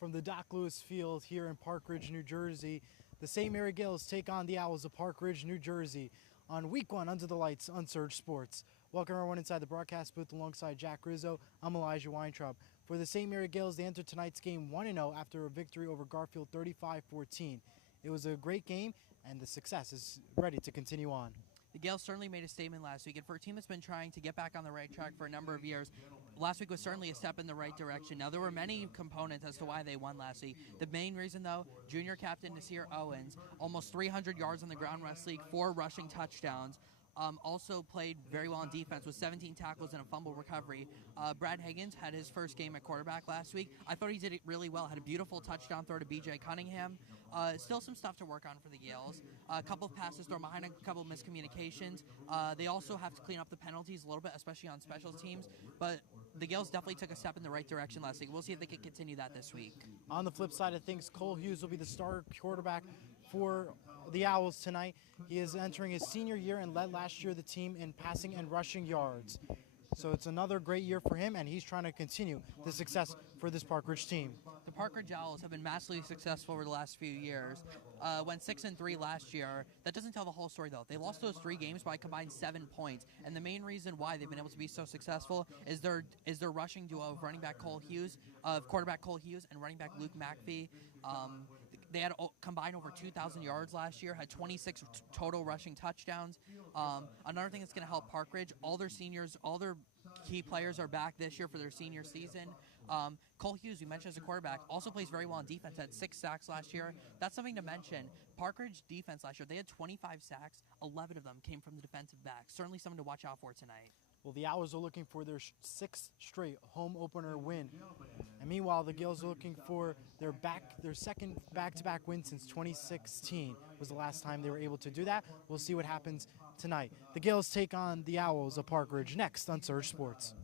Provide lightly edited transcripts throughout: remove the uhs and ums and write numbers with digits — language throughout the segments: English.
from the Doc Lewis Field here in Park Ridge, New Jersey. The St. Mary Gales take on the Owls of Park Ridge, New Jersey on week one under the lights on Surge Sports. Welcome everyone inside the broadcast booth alongside Jack Rizzo. I'm Elijah Weintraub. For the St. Mary Gales, they entered tonight's game 1-0 after a victory over Garfield 35-14. It was a great game and the success is ready to continue on. The Gales certainly made a statement last week, and for a team that's been trying to get back on the right track for a number of years, last week was certainly a step in the right direction. Now, there were many components as to why they won last week. The main reason, though, junior captain Nasir Owens, almost 300 yards on the ground West League, 4 rushing touchdowns. Also played very well on defense with 17 tackles and a fumble recovery. Brad Higgins had his first game at quarterback last week. I thought he did it really well. Had a beautiful touchdown throw to B.J. Cunningham. Still some stuff to work on for the Gales. A couple of passes thrown behind, a couple of miscommunications. They also have to clean up the penalties a little bit, especially on special teams. But the Gales definitely took a step in the right direction last week. We'll see if they can continue that this week. On the flip side of things, Cole Hughes will be the starter quarterback for the Owls tonight. He is entering his senior year and led last year the team in passing and rushing yards. So it's another great year for him, and he's trying to continue the success for this Park Ridge team. The Park Ridge Owls have been massively successful over the last few years. Went 6-3 last year. That doesn't tell the whole story, though. They lost those 3 games by a combined 7 points, and the main reason why they've been able to be so successful is their rushing duo of running back Cole Hughes, quarterback Cole Hughes, and running back Luke McPhee. They had combined over 2,000 yards last year, had 26 total rushing touchdowns. Another thing that's going to help Park Ridge, all their seniors, all their key players are back this year for their senior season. Cole Hughes, we mentioned as a quarterback, also plays very well on defense, had 6 sacks last year. That's something to mention. Park Ridge defense last year, they had 25 sacks. 11 of them came from the defensive back. Certainly something to watch out for tonight. Well, the Owls are looking for their 6th straight home opener win. And meanwhile, the Gales are looking for their second back-to-back win since 2016 was the last time they were able to do that. We'll see what happens tonight. The Gales take on the Owls of Park Ridge next on Surge Sports.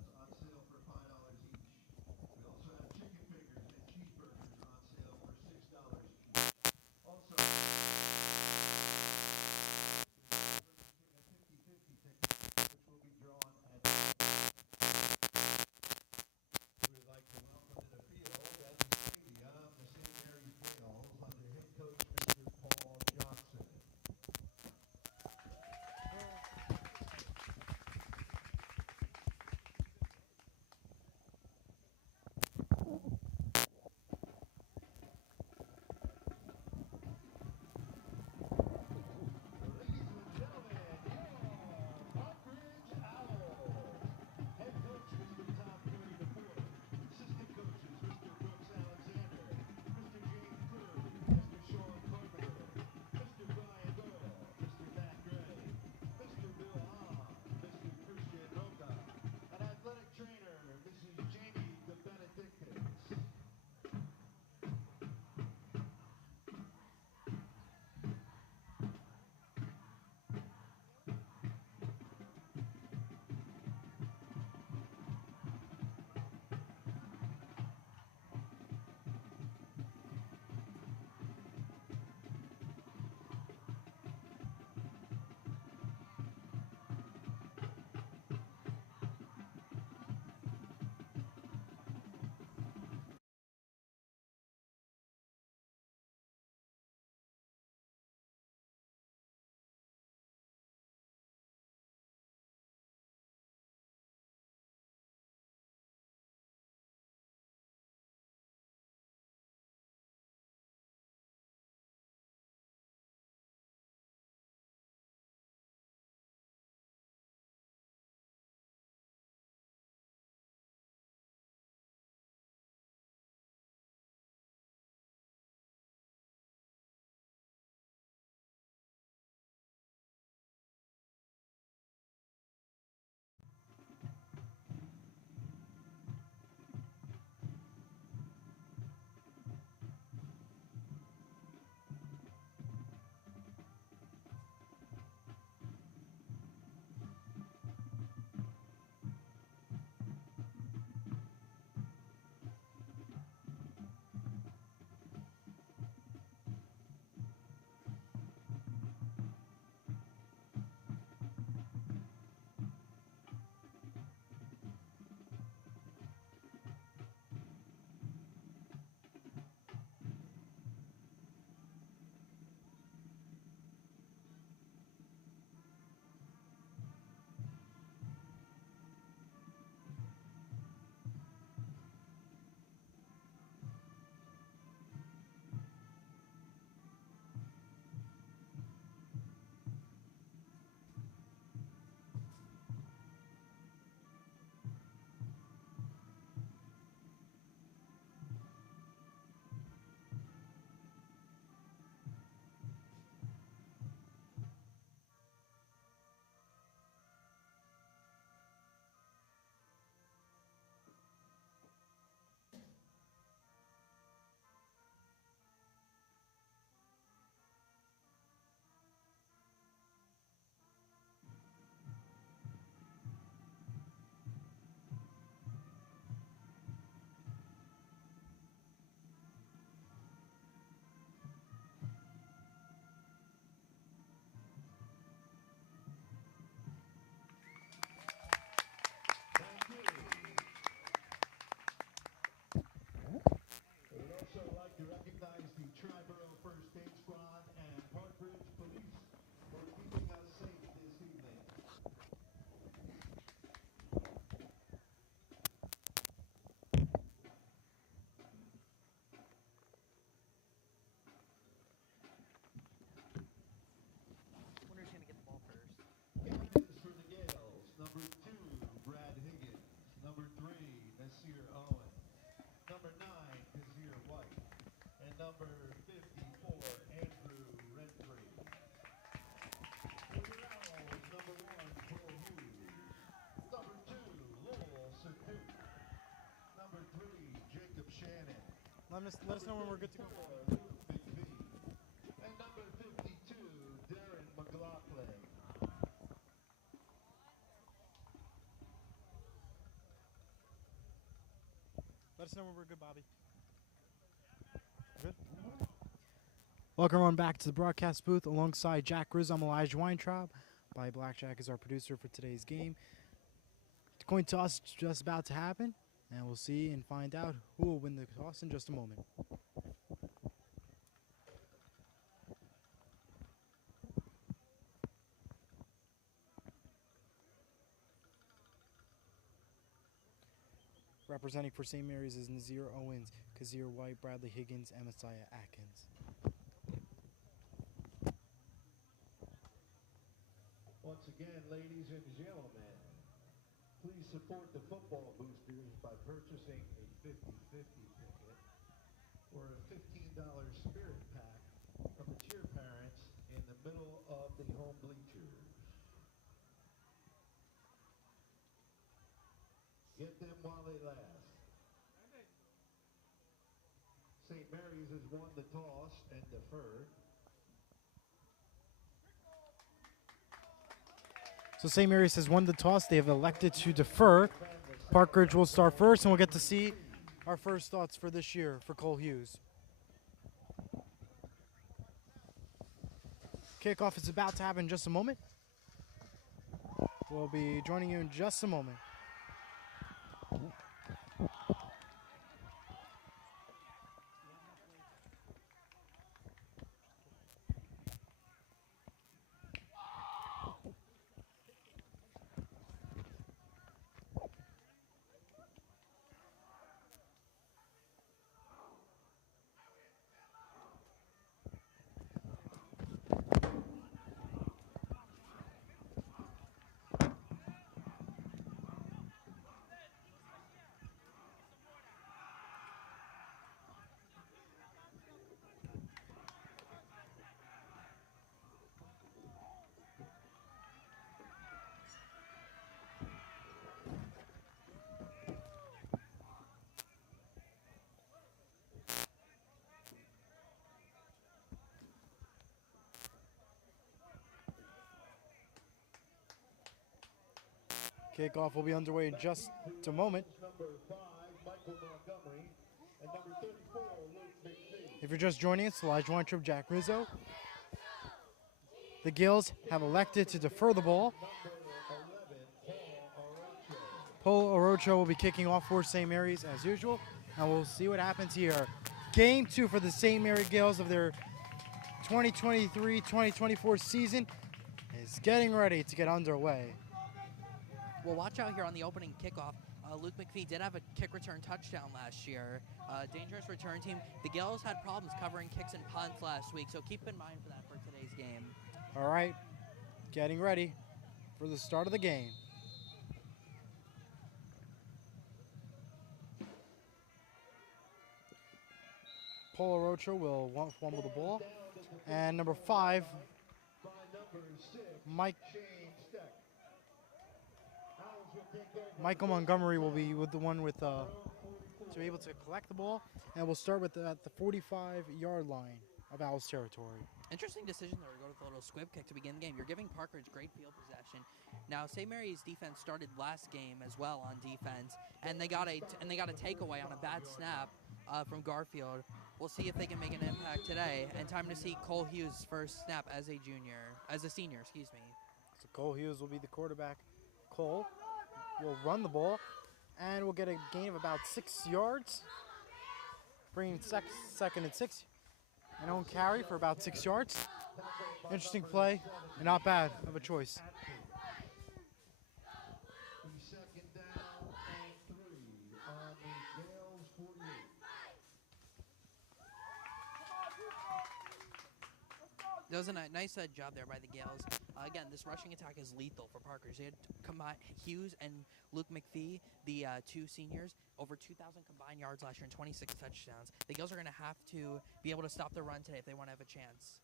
number 54, Andrew Redfree. Number 1, Cole Hughes. Number 2, Lowell Sadiq. Number 3, Jacob Shannon. Let us know when we're good to go. Luke McPhee. And number 52, Darren McLaughlin. Let us know when we're good, Bobby. Good? Welcome everyone back to the broadcast booth alongside Jack Rizzo. I'm Elijah Weintraub. Bobby Blackjack is our producer for today's game. The coin toss is just about to happen, and we'll see and find out who will win the toss in just a moment. Representing for St. Mary's is Nazir Owens, Kazir White, Bradley Higgins, and Messiah Atkins. Once again, ladies and gentlemen, please support the football boosters by purchasing a 50-50 ticket or a $15 spirit pack from the cheer parents in the middle of the home bleachers. Get them while they last. St. Mary's has won the toss and deferred. So St. Mary's has won the toss. They have elected to defer. Park Ridge will start first, and we'll get to see our first thoughts for this year for Cole Hughes. Kickoff is about to happen in just a moment. We'll be joining you in just a moment. Kickoff will be underway in just a moment. Number 5, Michael Montgomery, and number 34, Luke McPhee. If you're just joining us, Elijah Weintraub, Jack Rizzo. The Gills have elected to defer the ball. Number 11, Paul Orocho will be kicking off for St. Mary's as usual, and we'll see what happens here. Game 2 for the St. Mary Gills of their 2023-2024 season is getting ready to get underway. Well, watch out here on the opening kickoff. Luke McPhee did have a kick return touchdown last year. Dangerous return team. The Gills had problems covering kicks and punts last week, so keep in mind for that for today's game. All right, getting ready for the start of the game. Paul Orocho will fumble the ball. And number 5, by number 6, Mike Shane Steck. Owls will take over. Michael Montgomery will be with the one with to be able to collect the ball, and we'll start with at the 45-yard line of Owls territory. Interesting decision there to go with a little squib kick to begin the game. You're giving Park Ridge great field possession. Now, St. Mary's defense started last game as well on defense, and they got a takeaway on a bad snap from Garfield. We'll see if they can make an impact today. And time to see Cole Hughes' first snap as a senior, excuse me. So Cole Hughes will be the quarterback. Cole will run the ball, and we'll get a gain of about 6 yards, bringing second and 6. And on carry for about 6 yards. Interesting play, and not bad of a choice. Second down and 3 on the Gales 48. That was a nice job there by the Gales. Again, this rushing attack is lethal for Parkridge. They had Hughes and Luke McPhee, the two seniors, over 2,000 combined yards last year and 26 touchdowns. The Gills are going to have to be able to stop the run today if they want to have a chance.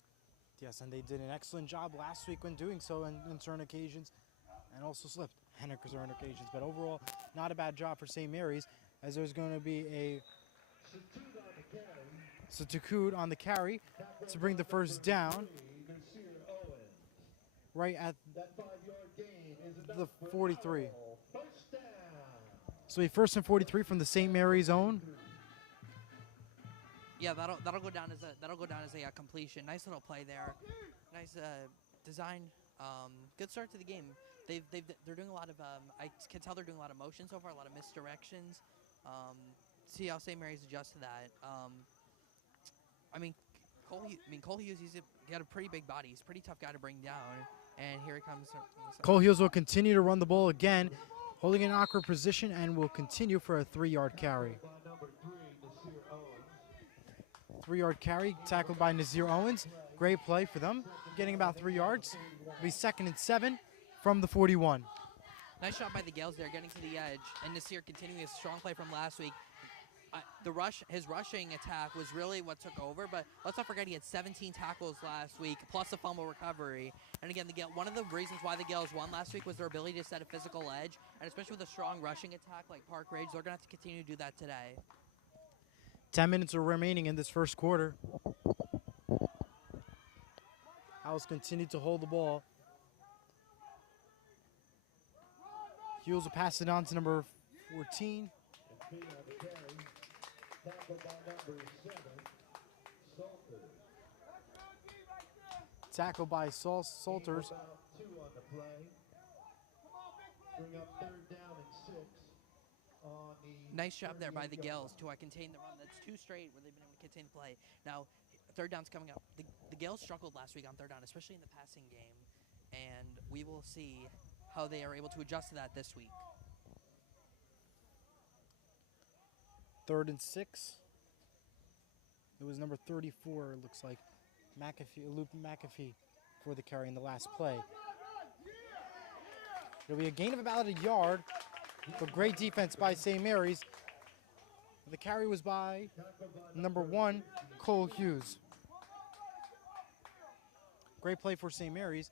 Yes, and they did an excellent job last week when doing so in certain occasions, and also slipped on certain occasions. But overall, not a bad job for St. Mary's, as there's going to be a Satukud on the carry to bring the first down right at the 43. So a first and 43 from the St. Mary's zone. Yeah, that'll go down as a completion. Nice little play there. Nice design. Good start to the game. They're doing a lot of I can tell they're doing a lot of motion so far, a lot of misdirections. See how St. Mary's adjusts to that. Cole Hughes, he's got a pretty big body. He's a pretty tough guy to bring down. And here he comes. Cole Hughes will continue to run the ball again, holding an awkward position, and will continue for a 3-yard carry. 3-yard carry, tackled by Nazir Owens. Great play for them, getting about 3 yards. It'll be 2nd and 7 from the 41. Nice shot by the Gales there, getting to the edge. And Nasir continuing his strong play from last week. His rushing attack was really what took over, but let's not forget he had 17 tackles last week, plus a fumble recovery. And again, one of the reasons why the Gales won last week was their ability to set a physical edge, and especially with a strong rushing attack like Parkridge, they're going to have to continue to do that today. 10 minutes are remaining in this first quarter. Owls continue to hold the ball. Hughes will pass it on to number 14. Tackled by Salters. Nice job there by the Gales to contain the run. That's 2 straight where they've been able to contain the play. Now, third down's coming up. The Gales struggled last week on third down, especially in the passing game. And we will see how they are able to adjust to that this week. 3rd and 6. It was number 34, it looks like. Luke McAfee for the carry in the last play. It'll be a gain of about a yard, but great defense by St. Mary's. The carry was by number 1, Cole Hughes. Great play for St. Mary's.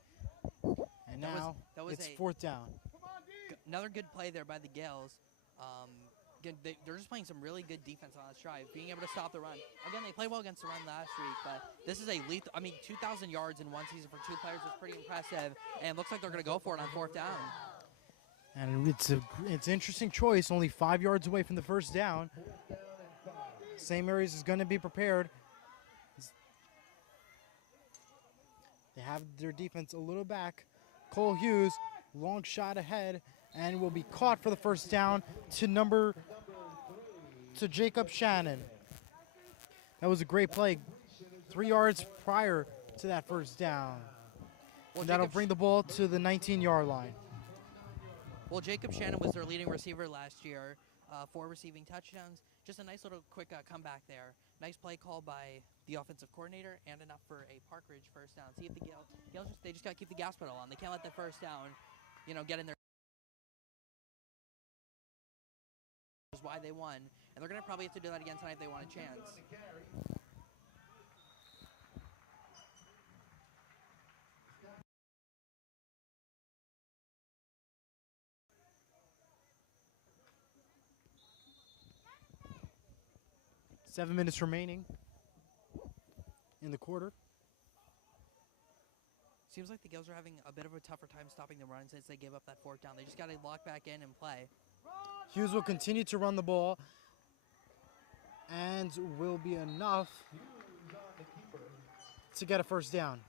And now it's 4th down. Another good play there by the Gales. Again, they're just playing some really good defense on this drive, being able to stop the run. Again, they played well against the run last week, but this is a lethal. 2,000 yards in one season for 2 players is pretty impressive, and it looks like they're going to go for it on 4th down. And it's an interesting choice, only 5 yards away from the first down. St. Mary's is going to be prepared. They have their defense a little back. Cole Hughes, long shot ahead, and will be caught for the first down to Jacob Shannon. That was a great play. 3 yards prior to that first down. Well, that'll bring the ball to the 19-yard line. Well, Jacob Shannon was their leading receiver last year, 4 receiving touchdowns. Just a nice little quick comeback there. Nice play call by the offensive coordinator and enough for a Parkridge first down. See if the Gales they just got to keep the gas pedal on. They can't let the first down, get in there. Is why they won, and they're going to probably have to do that again tonight if they want a chance. Seven minutes remaining in the quarter. Seems like the Gales are having a bit of a tougher time stopping the run since they gave up that 4th down. They just got to lock back in and play. Hughes will continue to run the ball and will be enough to get a first down.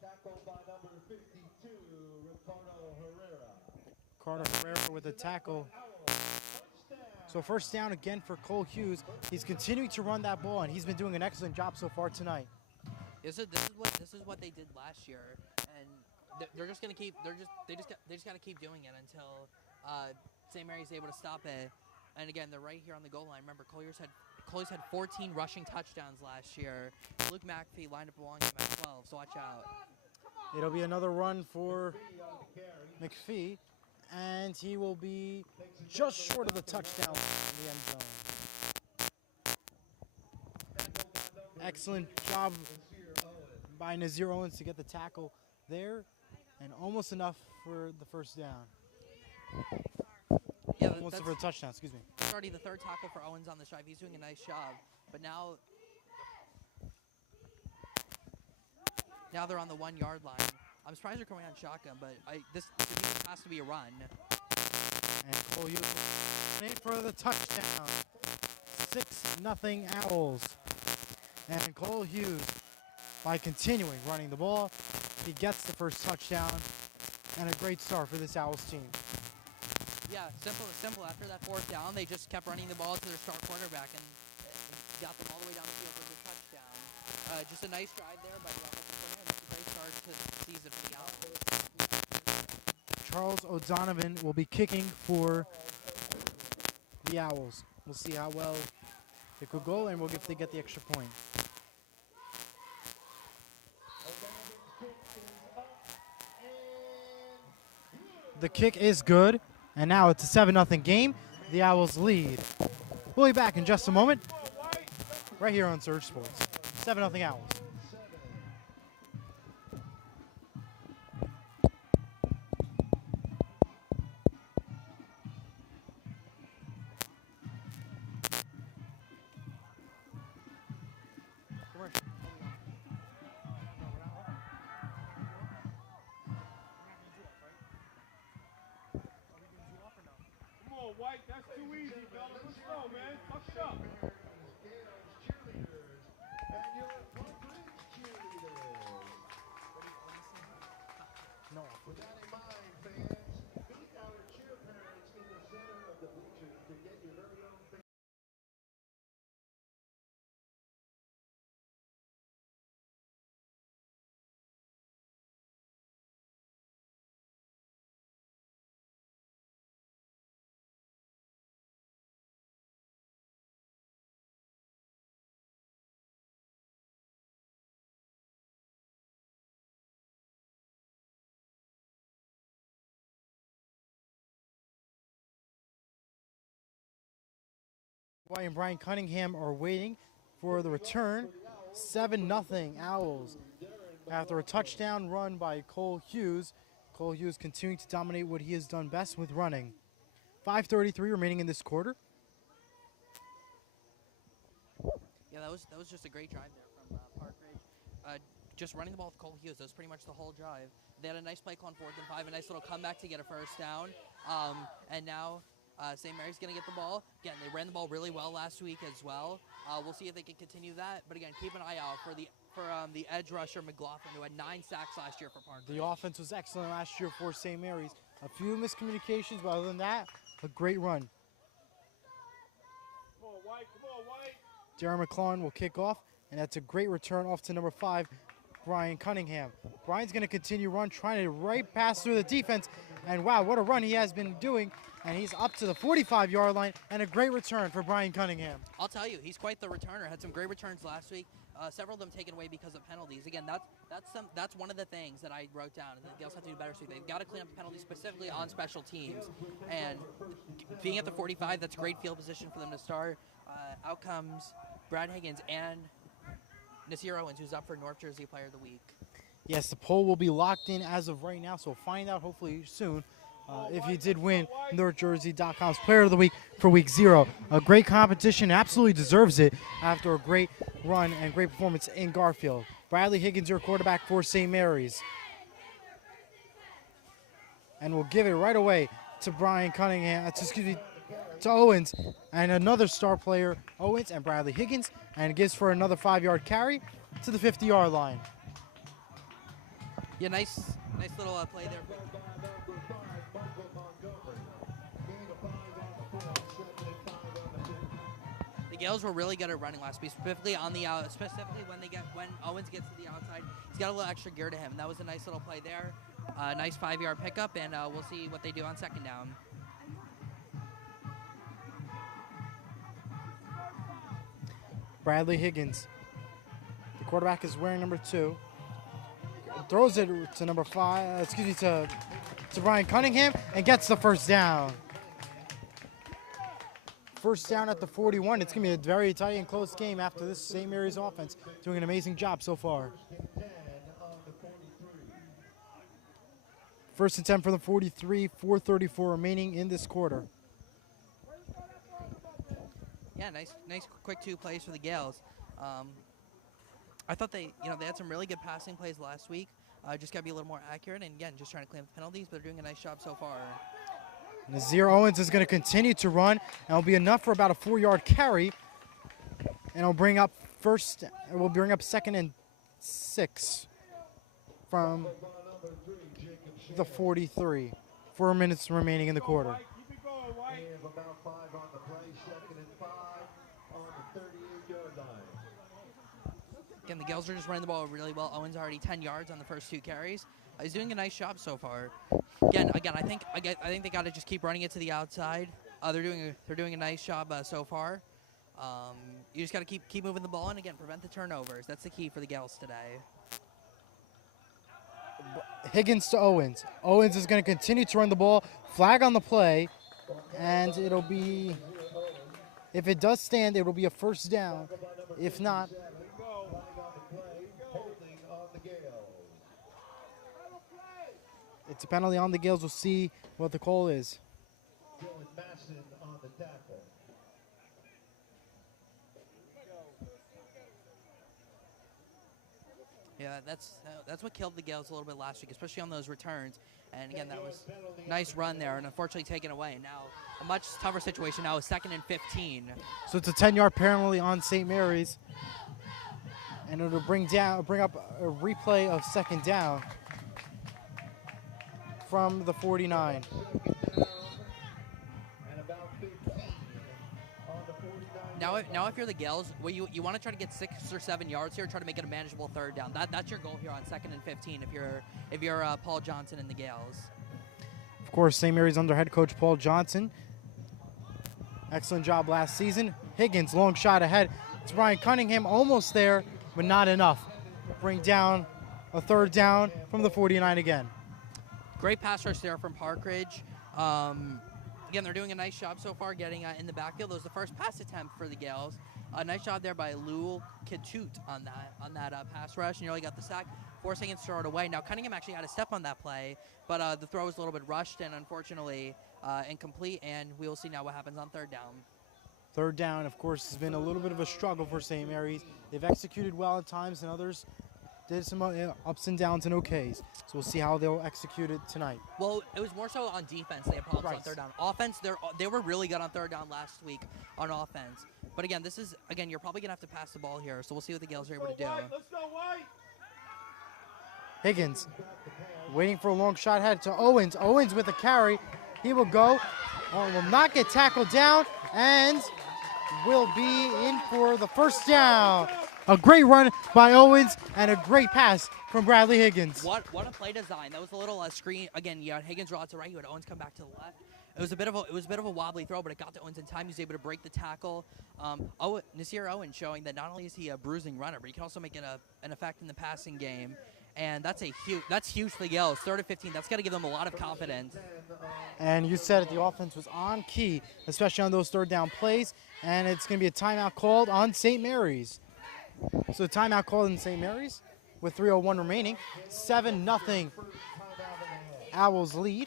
Tackled by number 52, Ricardo Herrera. Ricardo Herrera with a tackle. So first down again for Cole Hughes. He's continuing to run that ball, and he's been doing an excellent job so far tonight. This is what they did last year, and they're just gonna keep. They just gotta keep doing it until St. Mary's able to stop it. And again, they're right here on the goal line. Remember, Collier's had Coley's had 14 rushing touchdowns last year. Luke McPhee lined up along him at 12, so watch out. It'll be another run for McPhee, and he will be just short of the touchdown in the end zone. Excellent job by Nazir Owens to get the tackle there, and almost enough for the first down. Yeah, Almost for a touchdown, excuse me. It's already the third tackle for Owens on this drive. He's doing a nice job. But now they're on the 1 yard line. I'm surprised they're coming on shotgun, but this has to be a run. And Cole Hughes made for the touchdown. 6-0 Owls. And Cole Hughes, by continuing running the ball, he gets the first touchdown, and a great start for this Owls team. Yeah, simple. After that fourth down, they just kept running the ball to their star quarterback and got them all the way down the field for the touchdown. Just a nice drive there by the offensive coordinator. That's a great start to the season for the Owls. Charles O'Donovan will be kicking for the Owls. We'll see how well it could go, and we'll get the extra point. The kick is good, and now it's a 7-0 game. The Owls lead. We'll be back in just a moment, right here on Surge Sports. 7-0 Owls. White, that's too easy, fellas. Let's go, man. Fuck it up. No. With that in mind, fans, meet our cheer parents in the center of the bleachers to get your very own fan. White and Brian Cunningham are waiting for the return. 7-0 Owls. After a touchdown run by Cole Hughes, Cole Hughes continuing to dominate what he has done best with running. 5:33 remaining in this quarter. Yeah, that was just a great drive there from Park Ridge. Just running the ball with Cole Hughes. That was pretty much the whole drive. They had a nice play call on 4th and 5, a nice little comeback to get a first down. And now St. Mary's going to get the ball. Again, they ran the ball really well last week as well. We'll see if they can continue that. But again, keep an eye out for the edge rusher McLaughlin, who had 9 sacks last year for Park Ridge. The offense was excellent last year for St. Mary's. A few miscommunications, but other than that, a great run. Come on, White. Come on, White. Darren McClellan will kick off, and that's a great return off to number 5, Brian Cunningham. Brian's going to continue run, trying to right pass through the defense. And wow, what a run he has been doing. And he's up to the 45-yard line, and a great return for Brian Cunningham. I'll tell you, he's quite the returner. Had some great returns last week. Several of them taken away because of penalties. Again, that's one of the things that I wrote down, and they also have to do better. So they've got to clean up the penalties, specifically on special teams. And being at the 45, that's a great field position for them to start. Out comes Brad Higgins and Nasir Owens, who's up for North Jersey Player of the Week. Yes, the poll will be locked in as of right now, so we'll find out hopefully soon if he did win NorthJersey.com's Player of the Week for Week 0. A great competition, absolutely deserves it after a great run and great performance in Garfield. Bradley Higgins, your quarterback for St. Mary's. And we'll give it right away to Brian Cunningham, to Owens, and another star player, Owens and Bradley Higgins, and gives for another 5-yard carry to the 50-yard line. Yeah, nice little play there. The Gales were really good at running last week, specifically on the out. Specifically when Owens gets to the outside, he's got a little extra gear to him. That was a nice little play there. Nice 5-yard pickup, and we'll see what they do on 2nd down. Bradley Higgins. The quarterback is wearing number 2. Throws it to number 5, to Brian Cunningham, and gets the first down. First down at the 41. It's going to be a very tight and close game after this. St. Mary's offense doing an amazing job so far. First and 10 for the 43, 4:34 remaining in this quarter. Yeah, nice quick 2 plays for the Gales. I thought they had some really good passing plays last week. Just got to be a little more accurate, and again, just trying to clean up the penalties, but they're doing a nice job so far. Nazir Owens is going to continue to run, and it'll be enough for about a 4-yard carry, and it'll bring up second and 6 from the 43. 4 minutes remaining in the quarter. We have about 5 on the play, 2nd and 5 on the 38-yard line. Again, the Gales are just running the ball really well. Owens already 10 yards on the first 2 carries. He's doing a nice job so far. Again, I think they got to just keep running it to the outside. They're doing a nice job so far. You just got to keep moving the ball, and again, prevent the turnovers. That's the key for the Gales today. Higgins to Owens. Owens is going to continue to run the ball. Flag on the play, and it'll be, if it does stand, it will be a first down. If not, it's a penalty on the Gales. We'll see what the call is. Dylan Masson on the tackle. Yeah, that's what killed the Gales a little bit last week, especially on those returns. And again, that was a nice run there, and unfortunately taken away. Now a much tougher situation now is 2nd and 15. So it's a 10-yard penalty on St. Mary's, and it'll bring up a replay of 2nd down from the 49. And about 15 on the 49. Now if you're the Gales, you want to try to get 6 or 7 yards here, try to make it a manageable 3rd down. That's your goal here on 2nd and 15 if you're Paul Johnson and the Gales. Of course, St. Mary's under head coach Paul Johnson. Excellent job last season. Higgins, long shot ahead. It's Brian Cunningham, almost there, but not enough. Bring down a 3rd down from the 49 again. Great pass rush there from Park Ridge. Again, they're doing a nice job so far getting in the backfield. That was the first pass attempt for the Gales. Nice job there by Lou Kitut on that pass rush, and nearly got the sack, forcing it to throw it away. Now Cunningham actually had a step on that play, but the throw was a little bit rushed and unfortunately incomplete, and we will see now what happens on 3rd down. 3rd down, of course, has been a little bit of a struggle for St. Mary's. They've executed well at times, and others did some ups and downs and okays. So we'll see how they'll execute it tonight. Well, it was more so on defense. They had problems Right. on 3rd down. Offense, they were really good on 3rd down last week on offense. But again, you're probably going to have to pass the ball here, so we'll see what the Gales are able to do. Let's go, White. Higgins waiting for a long shot ahead to Owens. Owens with a carry. He will go, will not get tackled down, and will be in for the first down. A great run by Owens and a great pass from Bradley Higgins. What a play design. That was a little screen. Again, you had Higgins draw to the right. You had Owens come back to the left. It was a bit of a wobbly throw, but it got to Owens in time. He was able to break the tackle. Nasir Owens showing that not only is he a bruising runner, but he can also make an effect in the passing game. And that's huge for the Gales. 3rd and 15. That's got to give them a lot of confidence. And you said it, the offense was on key, especially on those 3rd down plays. And it's going to be a timeout called on St. Mary's. So timeout called in St. Mary's with 3:01 remaining. 7-0 Owls lead.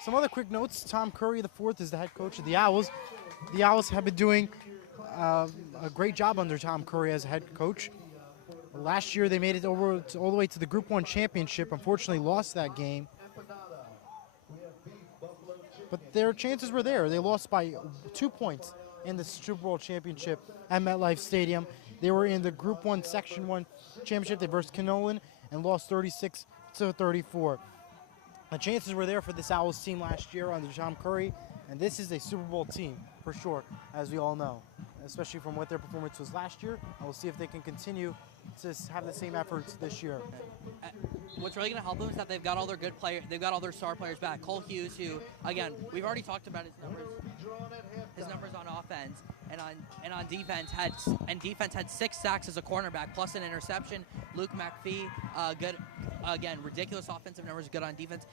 Some other quick notes. Tom Curry IV is the head coach of the Owls. The Owls have been doing a great job under Tom Curry as a head coach. Last year they made it all the way to the Group 1 championship. Unfortunately lost that game. But their chances were there. They lost by 2 points in the Super Bowl championship at MetLife Stadium. They were in the Group 1 Section 1 championship. They versed Kenolan and lost 36-34. The chances were there for this Owls team last year under Tom Curry, and this is a Super Bowl team for sure, as we all know, especially from what their performance was last year. And we'll see if they can continue to have the same efforts this year. what's really going to help them is that they've got all their good players. They've got all their star players back. Cole Hughes, who again we've already talked about his numbers on offense and on defense had 6 sacks as a cornerback plus an interception. Luke McPhee, good again, ridiculous offensive numbers, good on defense.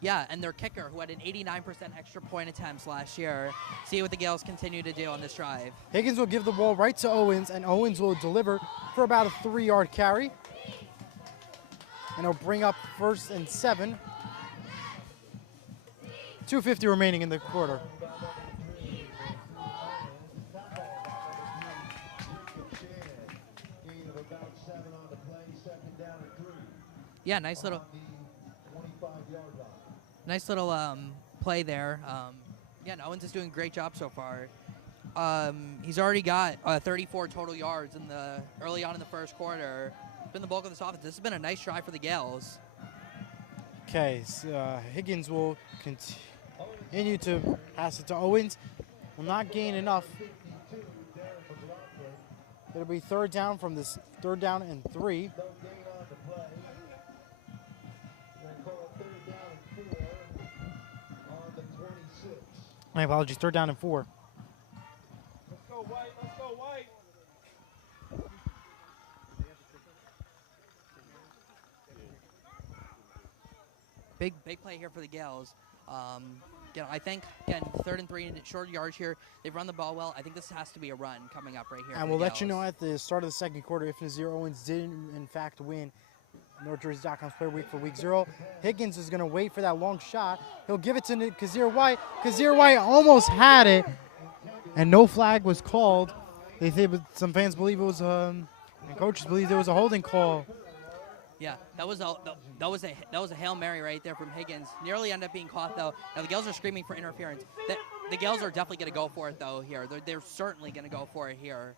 Yeah, and their kicker, who had an 89% extra point attempts last year. See what the Gales continue to do on this drive. Higgins will give the ball right to Owens, and Owens will deliver for about a 3-yard carry. And he'll bring up 1st and 7. 2:50 remaining in the quarter. Yeah, nice little play there. Yeah, Owens is doing a great job so far. He's already got 34 total yards early on in the first quarter. It's been the bulk of this offense. This has been a nice drive for the Gales. Okay, so, Higgins will continue to pass it to Owens. Will not gain enough. It'll be 3rd down from this 3rd down and 3. My apologies, 3rd down and 4. Let's go, White. Let's go, White. Big play here for the Gales. I think, again, 3rd and 3 and short yards here. They've run the ball well. I think this has to be a run coming up right here. And we'll let you know at the start of the second quarter if Nazir Owens did, in fact, win NorthJersey.com's Player Week for Week 0. Higgins is going to wait for that long shot. He'll give it to Kazir White. Kazir White almost had it, and no flag was called. They think some fans believe it was, and coaches believe there was a holding call. Yeah, that was a Hail Mary right there from Higgins. Nearly ended up being caught, though. Now, the Gales are screaming for interference. The Gales are definitely going to go for it, though, here. They're certainly going to go for it here.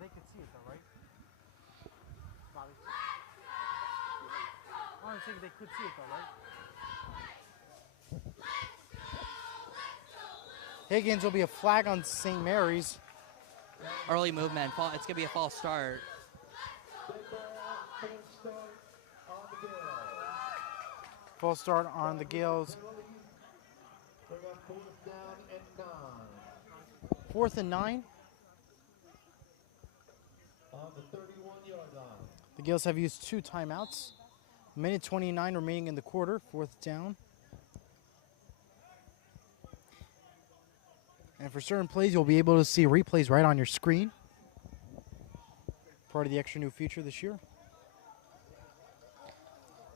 They could see it, though, right? Bobby? I don't think they could see it, though, right? Higgins will be a flag on St. Mary's. Early movement. It's going to be a false start. False start on the Gales. 4th and 9. The Gales have used 2 timeouts. Minute 29 remaining in the quarter, 4th down. And for certain plays, you'll be able to see replays right on your screen. Part of the extra new feature this year.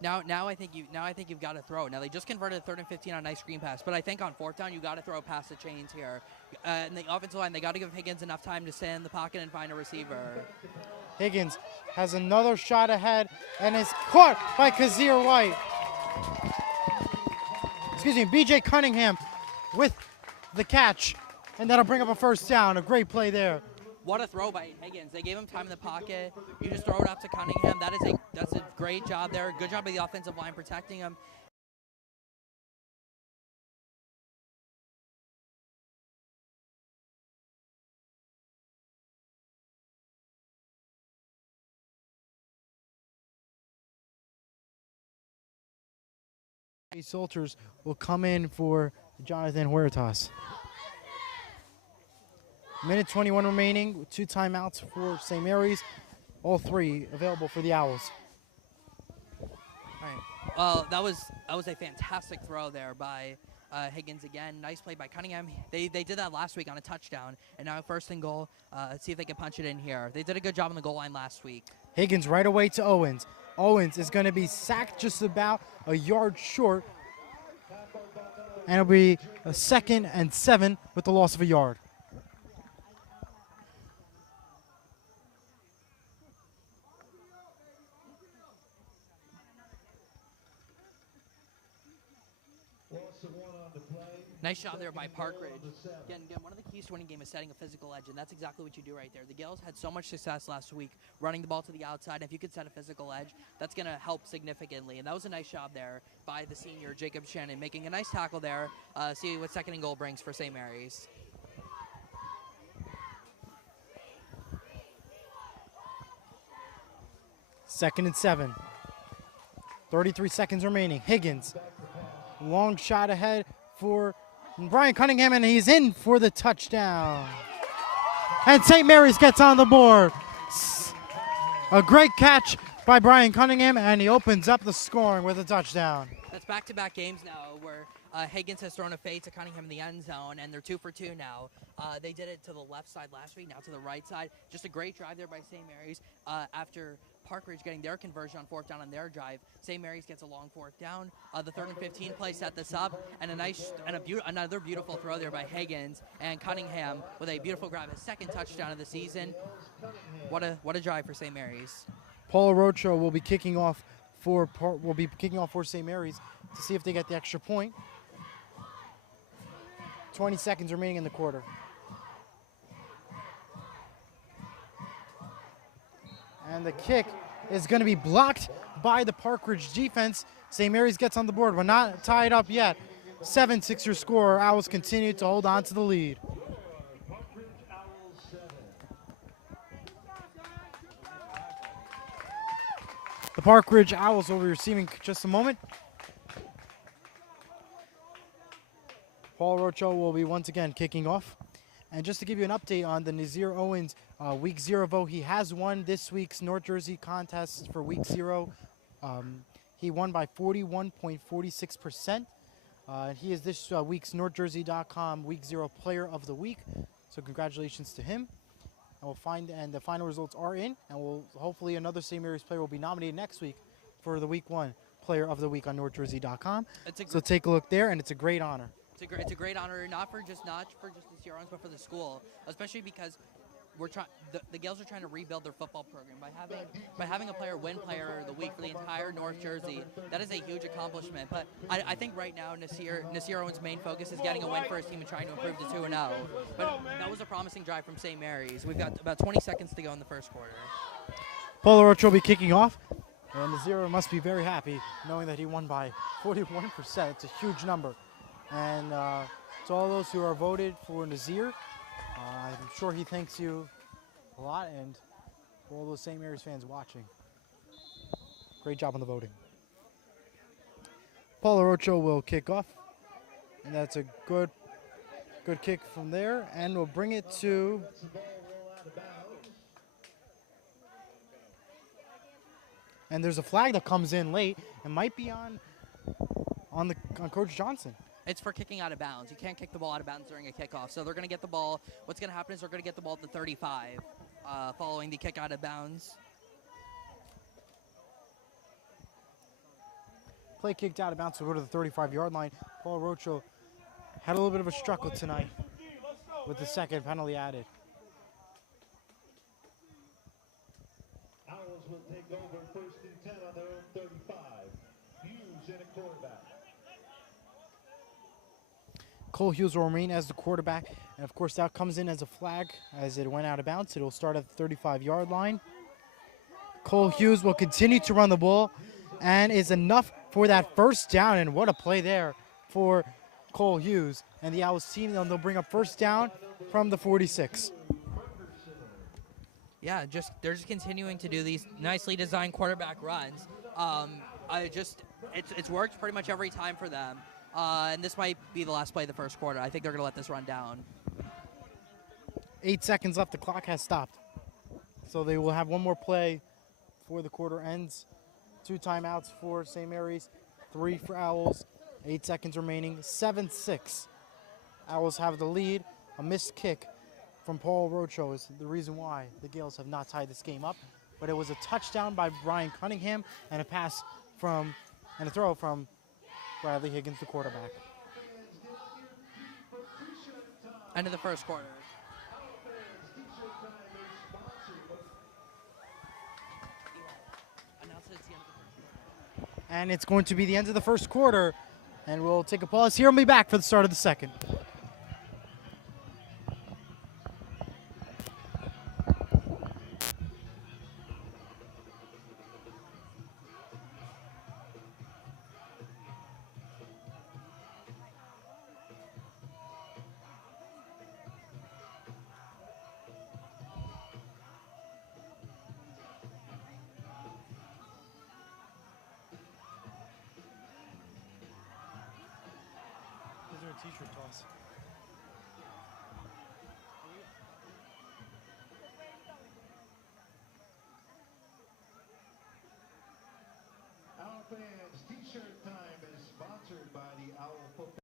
Now I think you've got to throw. Now they just converted 3rd and 15 on a nice screen pass, but I think on 4th down you got to throw past the chains here. And the offensive line, they got to give Higgins enough time to stay in the pocket and find a receiver. Higgins has another shot ahead and is caught by Kazir White. Excuse me, B.J. Cunningham with the catch, and that'll bring up a 1st down. A great play there. What a throw by Higgins. They gave him time in the pocket. You just throw it up to Cunningham. That's a great job there. Good job by the offensive line protecting him. Soldiers will come in for Jonathan Huertas. Minute 21 remaining, 2 timeouts for St. Mary's, all 3 available for the Owls. All right. Well, that was a fantastic throw there by Higgins again. Nice play by Cunningham. They did that last week on a touchdown, and now 1st and goal. Let's see if they can punch it in here. They did a good job on the goal line last week. Higgins right away to Owens. Owens is going to be sacked just about a yard short, and it'll be a 2nd and 7 with the loss of a yard. Loss of 1 on Nice job there by Parkridge. Again, one of the keys to winning a game is setting a physical edge, and that's exactly what you do right there. The Gales had so much success last week running the ball to the outside. If you could set a physical edge, that's going to help significantly. And that was a nice job there by the senior, Jacob Shannon, making a nice tackle there. See what second and goal brings for St. Mary's. Second and 7. 33 seconds remaining. Higgins. Long shot ahead for Brian Cunningham, and he's in for the touchdown. And St. Mary's gets on the board. A great catch by Brian Cunningham, and he opens up the scoring with a touchdown. That's back-to-back games now where Higgins has thrown a fade to Cunningham in the end zone, and they're 2 for 2 now. They did it to the left side last week, now to the right side. Just a great drive there by St. Mary's. After Parkridge getting their conversion on 4th down on their drive, St. Mary's gets a long 4th down. The 3rd and 15 play set this up, and another beautiful throw there by Higgins, and Cunningham with a beautiful grab, his second touchdown of the season. What a drive for St. Mary's. Paul Rocho will be kicking off for St. Mary's to see if they get the extra point. 20 seconds remaining in the quarter. And the kick is going to be blocked by the Parkridge defense. St. Mary's gets on the board. We're not tied up yet. 7-6 your score. Owls continue to hold on to the lead. The Parkridge Owls will be receiving just a moment. Paul Rocho will be once again kicking off. And just to give you an update on the Nazir Owens Week 0 vote, he has won this week's North Jersey contest for Week 0. He won by 41.46%. He is this week's NorthJersey.com Week 0 Player of the Week. So congratulations to him. And the final results are in, and hopefully another St. Mary's player will be nominated next week for the Week 1 Player of the Week on NorthJersey.com. So take a look there, and it's a great honor. It's a great honor, not for just the Sierra Owens, but for the school, especially because the Gales are trying to rebuild their football program by having a player win Player of the Week for the entire North Jersey. That is a huge accomplishment. But I think right now Nasir Owens' main focus is getting a win for his team and trying to improve to 2-0. But that was a promising drive from St. Mary's. We've got about 20 seconds to go in the first quarter. Paul Rocho will be kicking off, and Nazir must be very happy knowing that he won by 41%. It's a huge number. And to all those who are voted for Nazir, I'm sure he thanks you a lot, and for all those St. Mary's fans watching, great job on the voting. Paul Rocho will kick off, and that's a good kick from there, and we'll bring it to and there's a flag that comes in late and might be on Coach Johnson. It's for kicking out of bounds. You can't kick the ball out of bounds during a kickoff. So they're going to get the ball. What's going to happen is they're going to get the ball at the 35 following the kick out of bounds. Play kicked out of bounds to go to the 35-yard line. Paul Rocho had a little bit of a struggle tonight with the second penalty added. Owls will take over 1st and 10 on their own 35. Hughes in a quarterback. Cole Hughes will remain as the quarterback, and of course that comes in as a flag as it went out of bounds. It will start at the 35-yard line. Cole Hughes will continue to run the ball, and is enough for that first down, and what a play there for Cole Hughes. And the Owls team, they'll bring up first down from the 46. Yeah, they're just continuing to do these nicely designed quarterback runs. It's worked pretty much every time for them. And this might be the last play of the first quarter. I think they're going to let this run down. 8 seconds left. The clock has stopped. So they will have one more play before the quarter ends. 2 timeouts for St. Mary's, 3 for Owls. 8 seconds remaining. 7-6. Owls have the lead. A missed kick from Paul Rocho is the reason why the Gales have not tied this game up. But it was a touchdown by Brian Cunningham and a throw from Bradley Higgins, the quarterback. End of the first quarter. And it's going to be the end of the first quarter. And we'll take a pause here and be back for the start of the second. Is there a t-shirt toss? Owl fans, T-shirt time is sponsored by the Owl Football.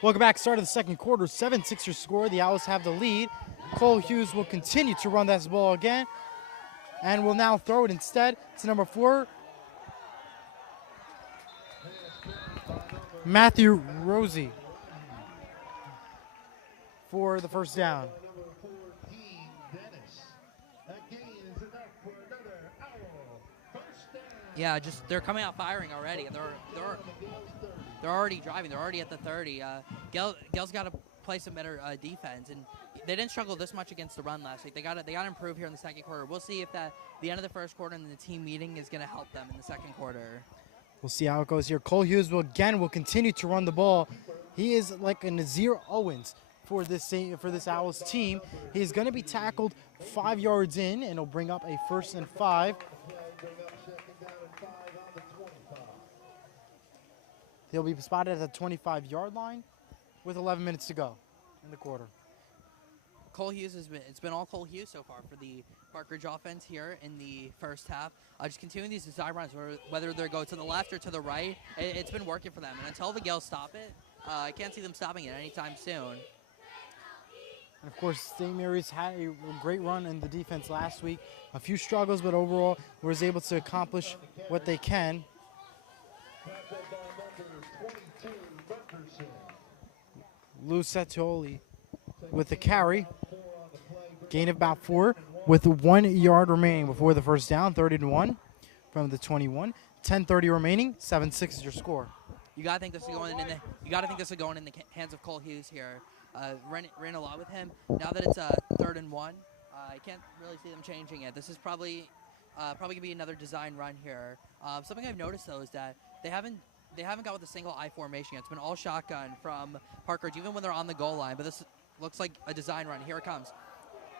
Welcome back. Start of the second quarter. 7-6 your score. The Owls have the lead. Cole Hughes will continue to run that ball again and will now throw it instead to number 4, Matthew Rosie, for the first down. Number 14, Dennis. That gain is enough for another Owl. First down. Yeah, just they're coming out firing already. They're already driving. They're already at the 30. Gale's got to play some better defense, and they didn't struggle this much against the run last week. They got to improve here in the second quarter. We'll see if the end of the first quarter and the team meeting is going to help them in the second quarter. We'll see how it goes here. Cole Hughes will continue to run the ball. He is like a Nazir Owens for this Owls team. He's going to be tackled 5 yards in, and it'll bring up a 1st and 5. Bring up second down and 5 on the 25. He'll be spotted at the 25-yard line with 11 minutes to go in the quarter. Cole Hughes it's been all Cole Hughes so far for the Park Ridge offense here in the first half. Just continuing these design runs, whether they go to the left or to the right, it's been working for them. And until the Gales stop it, I can't see them stopping it anytime soon. And of course, St. Mary's had a great run in the defense last week. A few struggles, but overall was able to accomplish what they can. Tackled by number 22, Gunderson. Lou Settioli with the carry. Gain of about 4 with 1 yard remaining before the first down. 30-1 from the 21. 10:30 remaining. 7-6 is your score. You gotta think this is going in the hands of Cole Hughes here. Ran a lot with him. Now that it's 3rd and 1, I can't really see them changing it. This is probably gonna be another design run here. Something I've noticed though is that they haven't got with a single I formation yet. It's been all shotgun from Park Ridge, even when they're on the goal line. But this looks like a design run. Here it comes.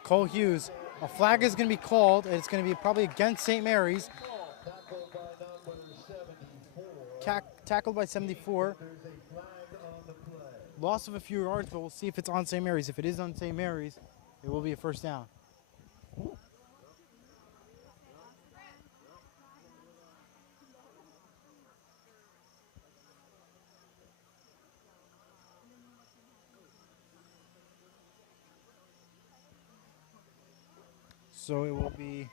Cole Hughes, a flag is going to be called, and it's going to be probably against St. Mary's. Tackled by number 74. Tackled by 74. There's a flag on the play. Loss of a few yards, but we'll see if it's on St. Mary's. If it is on St. Mary's, it will be a first down. So it will be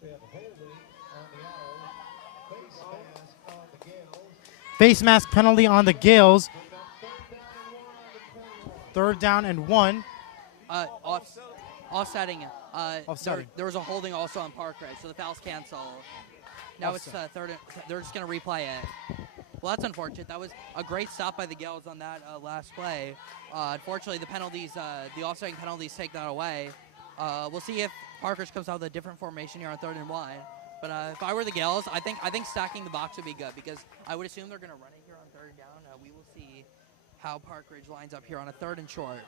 We have a holding on the Owls. Face mask on the Gales. face mask penalty on the Gales. Third down and 1 on the 21. 3rd down and 1. Offsetting. Offsetting. There was a holding also on Park Ridge, so the foul's canceled. Now Offset. it's third. They're just going to replay it. Well, that's unfortunate. That was a great stop by the Gales on that last play. Unfortunately, the penalties, the offsetting penalties, take that away. We'll see if Park Ridge comes out with a different formation here on 3rd and 1. But if I were the Gales, I think stacking the box would be good because I would assume they're going to run it here on 3rd down. We will see how Park Ridge lines up here on a 3rd and short.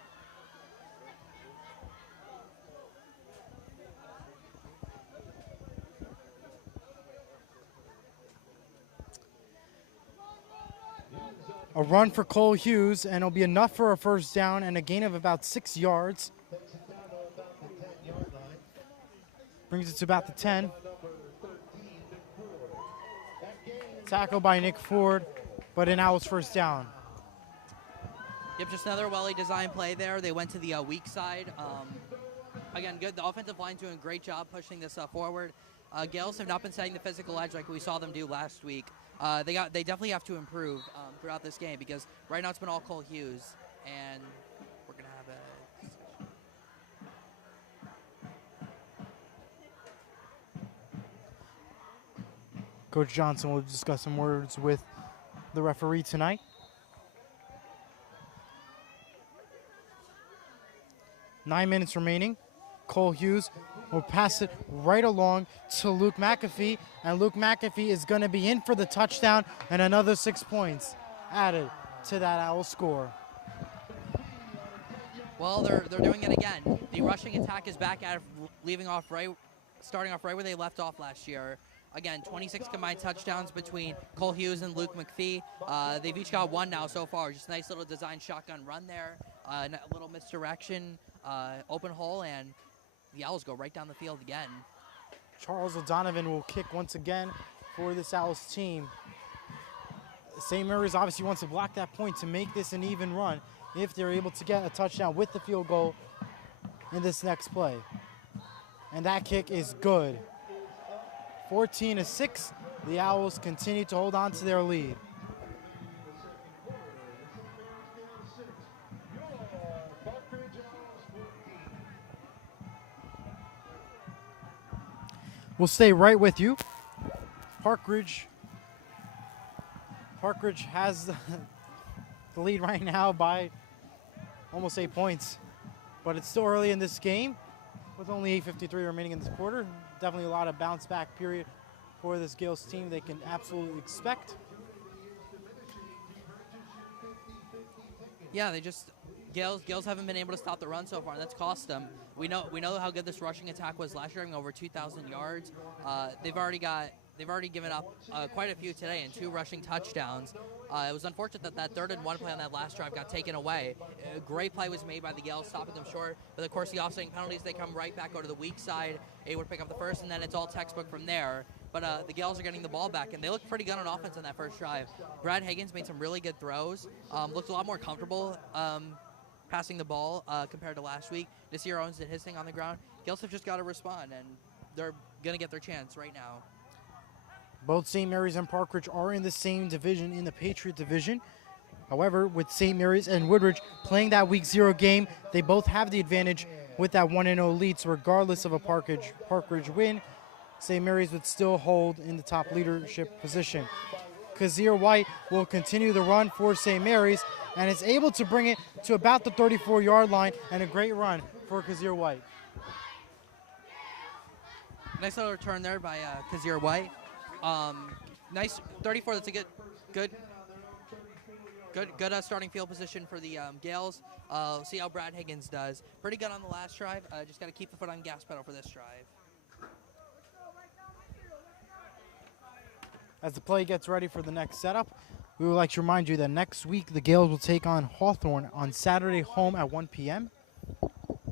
A run for Cole Hughes, and it'll be enough for a first down and a gain of about 6 yards. Takes it down to about the 10-yard line. Brings it to about the 10. Tackle by Nick Ford, but an Owls first down. Yep, just another well-designed play there. They went to the weak side. Again, good. The offensive line's doing a great job pushing this forward. Gales have not been setting the physical edge like we saw them do last week. They definitely have to improve throughout this game because right now it's been all Cole Hughes, and we're gonna have a. Coach Johnson will discuss some words with the referee tonight. Nine minutes remaining. Cole Hughes will pass it right along to Luke McAfee, and Luke McAfee is going to be in for the touchdown and another 6 points added to that Owl score. Well, they're doing it again. The rushing attack is back at starting off right where they left off last year. Again, 26 combined touchdowns between Cole Hughes and Luke McPhee. They've each got one now so far. Just a nice little design shotgun run there. A little misdirection, open hole, and the Owls go right down the field again. Charles O'Donovan will kick once again for this Owls team. St. Mary's obviously wants to block that point to make this an even run if they're able to get a touchdown with the field goal in this next play. And that kick is good. 14-6, the Owls continue to hold on to their lead. We'll stay right with you. Park Ridge has the lead right now by almost 8 points, but it's still early in this game with only 8:53 remaining in this quarter. Definitely a lot of bounce back period for this Gales team they can absolutely expect. Yeah, Gales haven't been able to stop the run so far, and that's cost them. We know how good this rushing attack was last year, having over 2,000 yards. They've already given up quite a few today and 2 rushing touchdowns. It was unfortunate that 3rd and 1 play on that last drive got taken away. A great play was made by the Gales, stopping them short. But of course, the offsetting penalties, they come right back, go to the weak side. Able to pick up the first, and then it's all textbook from there. But the Gales are getting the ball back, and they look pretty good on offense on that first drive. Brad Higgins made some really good throws. Looked a lot more comfortable passing the ball compared to last week. Nasir Owens did his thing on the ground. Gales have just got to respond, and they're going to get their chance right now. Both St. Mary's and Park Ridge are in the same division, in the Patriot division. However, with St. Mary's and Woodridge playing that Week 0 game, they both have the advantage with that 1-0 lead. So regardless of a Park Ridge win, St. Mary's would still hold in the top leadership position. Kazir White will continue the run for St. Mary's and is able to bring it to about the 34-yard line, and a great run for Kazir White. Nice little return there by Kazir White. Nice 34. That's a good starting field position for the Gales. See how Brad Higgins does. Pretty good on the last drive. Just got to keep the foot on the gas pedal for this drive. As the play gets ready for the next setup, we would like to remind you that next week the Gales will take on Hawthorne on Saturday home at 1 p.m.,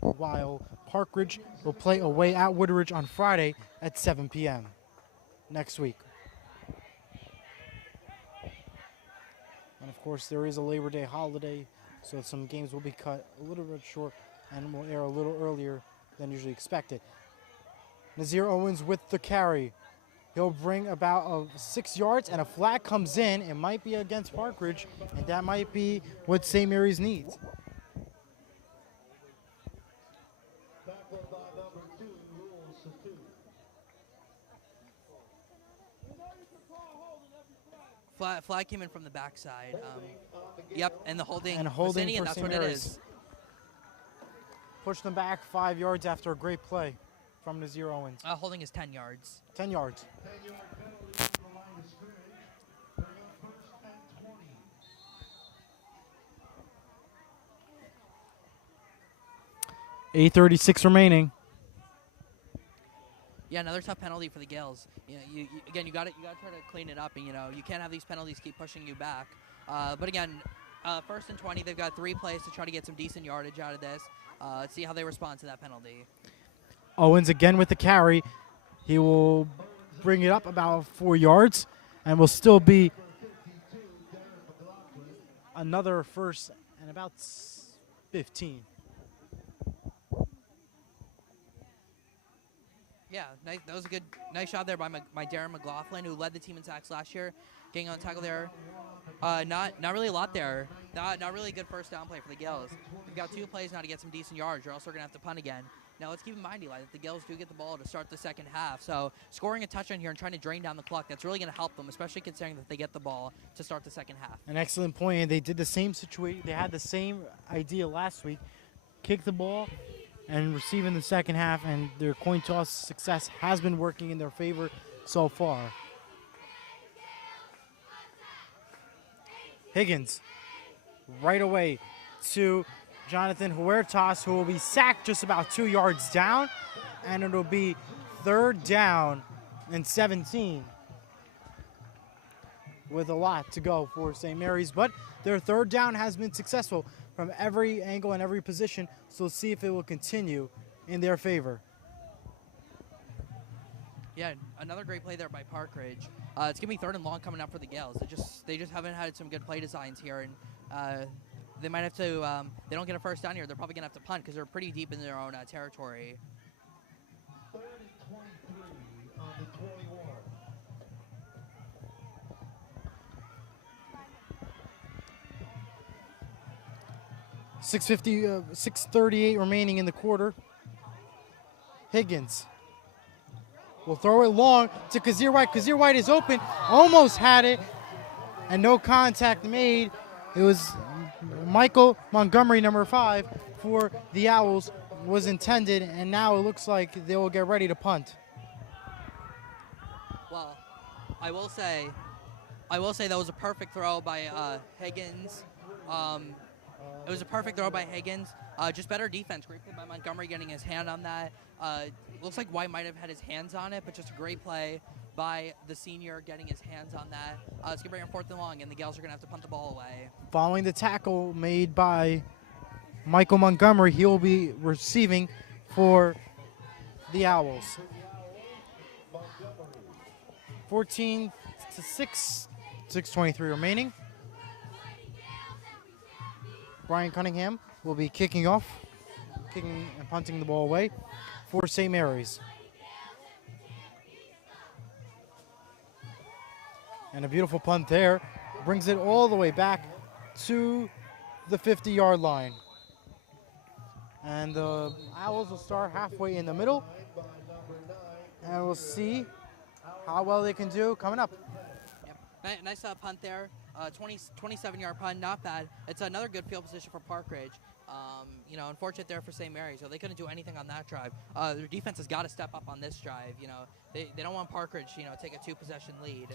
while Park Ridge will play away at Woodridge on Friday at 7 p.m. next week. And of course, there is a Labor Day holiday, so some games will be cut a little bit short and will air a little earlier than usually expected. Nasir Owens with the carry. He'll bring about 6 yards, and a flag comes in. It might be against Park Ridge, and that might be what St. Mary's needs. Flag came in from the backside. Yep, and the holding. And holding Vicini, for and that's St. what Mary's. it is. Push them back 5 yards after a great play from Nasir Owens. Holding is 10 yards. 10 yards. 10-yard penalty from the line of scrimmage. Bring up 1st and 20. 8:36 remaining. Yeah, another tough penalty for the Gales. You got to try to clean it up, and you can't have these penalties keep pushing you back. But again, 1st and 20. They've got 3 plays to try to get some decent yardage out of this. Let's see how they respond to that penalty. Owens again with the carry. He will bring it up about 4 yards and will still be another first and about 15. Yeah, nice, that was a nice shot there by my Darren McLaughlin, who led the team in sacks last year, getting on tackle there. Not really a lot there. Not really a good first down play for the Gales. We've got 2 plays now to get some decent yards, or else we're going to have to punt again. Now let's keep in mind, Eli, that the Gales do get the ball to start the second half. So scoring a touchdown here and trying to drain down the clock, that's really going to help them, especially considering that they get the ball to start the second half. An excellent point, and they did the same situation. They had the same idea last week. Kick the ball and receive in the second half, and their coin toss success has been working in their favor so far. Higgins right away to Jonathan Huertas, who will be sacked just about 2 yards down, and it'll be 3rd down and 17 with a lot to go for St. Mary's, but their 3rd down has been successful from every angle and every position, so we'll see if it will continue in their favor. Yeah, another great play there by Parkridge. It's going to be 3rd and long coming up for the Gales. They just haven't had some good play designs here, and they might have to, they don't get a first down here, they're probably going to have to punt because they're pretty deep in their own territory. 3rd and 23 on the 21. 6:38 remaining in the quarter. Higgins will throw it long to Kazir White. Kazir White is open, almost had it, and no contact made. It was Michael Montgomery, number 5, for the Owls, was intended, and now it looks like they will get ready to punt. Well, I will say that was a perfect throw by Higgins. It was a perfect throw by Higgins. Just better defense. Great play by Montgomery getting his hand on that. Looks like White might have had his hands on it, but just a great play by the senior getting his hands on that. It's going to bring him 4th and long, and the Gales are going to have to punt the ball away. Following the tackle made by Michael Montgomery, he will be receiving for the Owls. 14-6, 6:23 remaining. Brian Cunningham will be kicking and punting the ball away for St. Mary's. And a beautiful punt there. Brings it all the way back to the 50-yard line. And the Owls will start halfway in the middle. And we'll see how well they can do coming up. Yep. Nice punt there. 27-yard punt, not bad. It's another good field position for Parkridge. Unfortunate there for St. Mary's. So they couldn't do anything on that drive. Their defense has got to step up on this drive. They don't want Parkridge, take a 2-possession lead.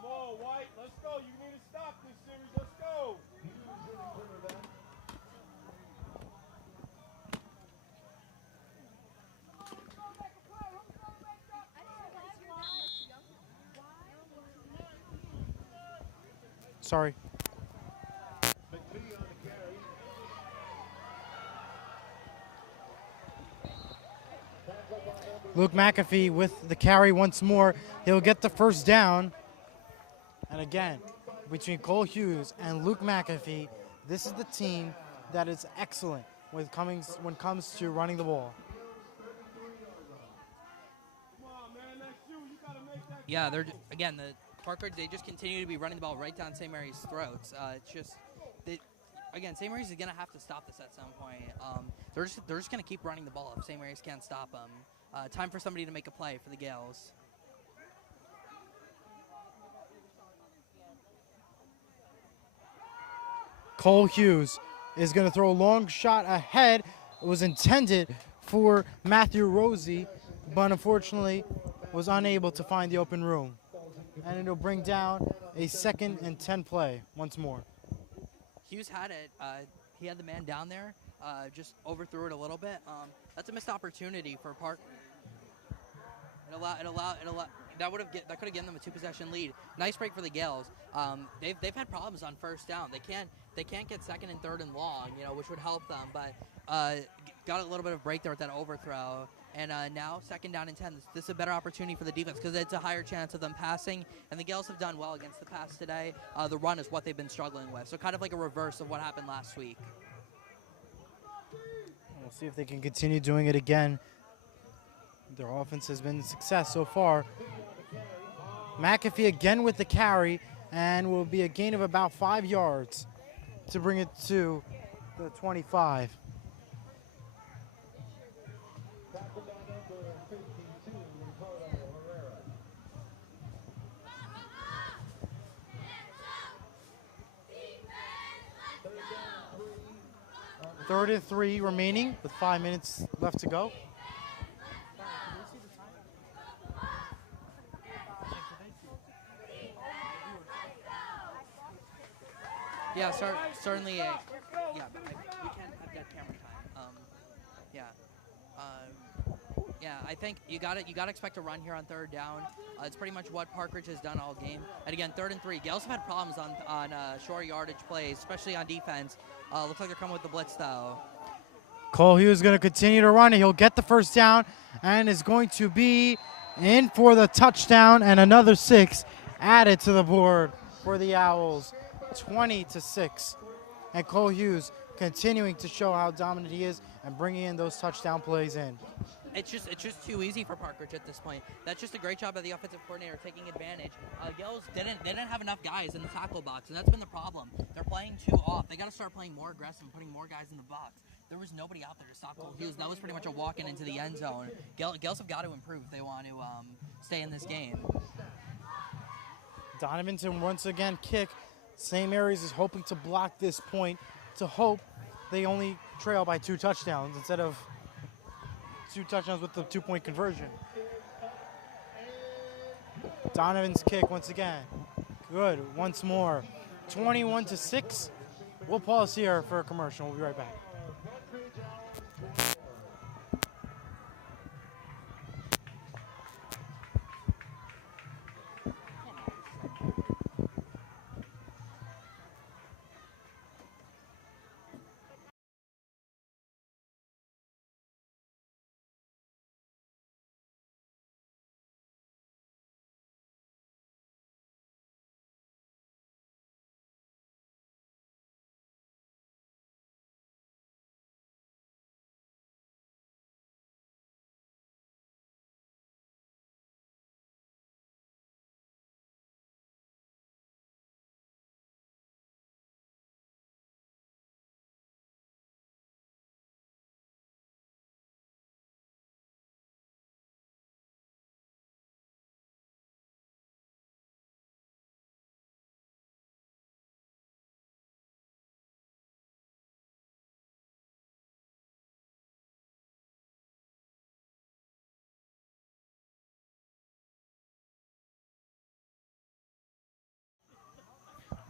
Come on, White. Let's go. You need to stop this series. Let's go. Sorry. McPhee on the carry. Luke McAfee with the carry once more. He'll get the first down. And again, between Cole Hughes and Luke McAfee, this is the team that is excellent when it comes to running the ball. Come on, man. That's you. You got to make that. Yeah, the Parkridge, they just continue to be running the ball right down St. Mary's throats. St. Mary's is going to have to stop this at some point. They're just going to keep running the ball if St. Mary's can't stop them. Time for somebody to make a play for the Gales. Cole Hughes is going to throw a long shot ahead. It was intended for Matthew Rosie, but unfortunately was unable to find the open room. And it'll bring down a 2nd and 10 play once more. Hughes had it. He had the man down there. Just overthrew it a little bit. That's a missed opportunity for Park. That could have given them a 2-possession lead. Nice break for the Gales. They've had problems on first down. They can't get 2nd and 3rd and long, which would help them. But got a little bit of break there with that overthrow. And now, 2nd down and 10. This is a better opportunity for the defense because it's a higher chance of them passing. And the Gales have done well against the pass today. The run is what they've been struggling with. So kind of like a reverse of what happened last week. We'll see if they can continue doing it again. Their offense has been a success so far. McAfee again with the carry, and will be a gain of about 5 yards to bring it to the 25. Tackled by number 52, Ricardo Herrera. 3rd and 3 remaining with 5 minutes left to go. Yeah, certainly. We can have that camera time. Yeah, I think you got to expect a run here on 3rd down. It's pretty much what Park Ridge has done all game. And again, 3rd and 3. Gales have had problems on short yardage plays, especially on defense. Looks like they're coming with the blitz though. Cole Hughes is going to continue to run, and he'll get the 1st down and is going to be in for the touchdown, and another 6 added to the board for the Owls. 20-6. And Cole Hughes continuing to show how dominant he is and bringing in those touchdown plays in. It's just too easy for Park Ridge at this point. That's just a great job by the offensive coordinator taking advantage. Gales didn't have enough guys in the tackle box, and that's been the problem. They're playing too off. They got to start playing more aggressive and putting more guys in the box. There was nobody out there to stop Cole Hughes. That was pretty much a walk-in into the end zone. Gales have got to improve if they want to stay in this game. Donovan to once again kick. St. Mary's is hoping to block this point to hope they only trail by 2 touchdowns instead of 2 touchdowns with the 2-point conversion. Donovan's kick once again. Good, once more. 21-6. We'll pause here for a commercial. We'll be right back.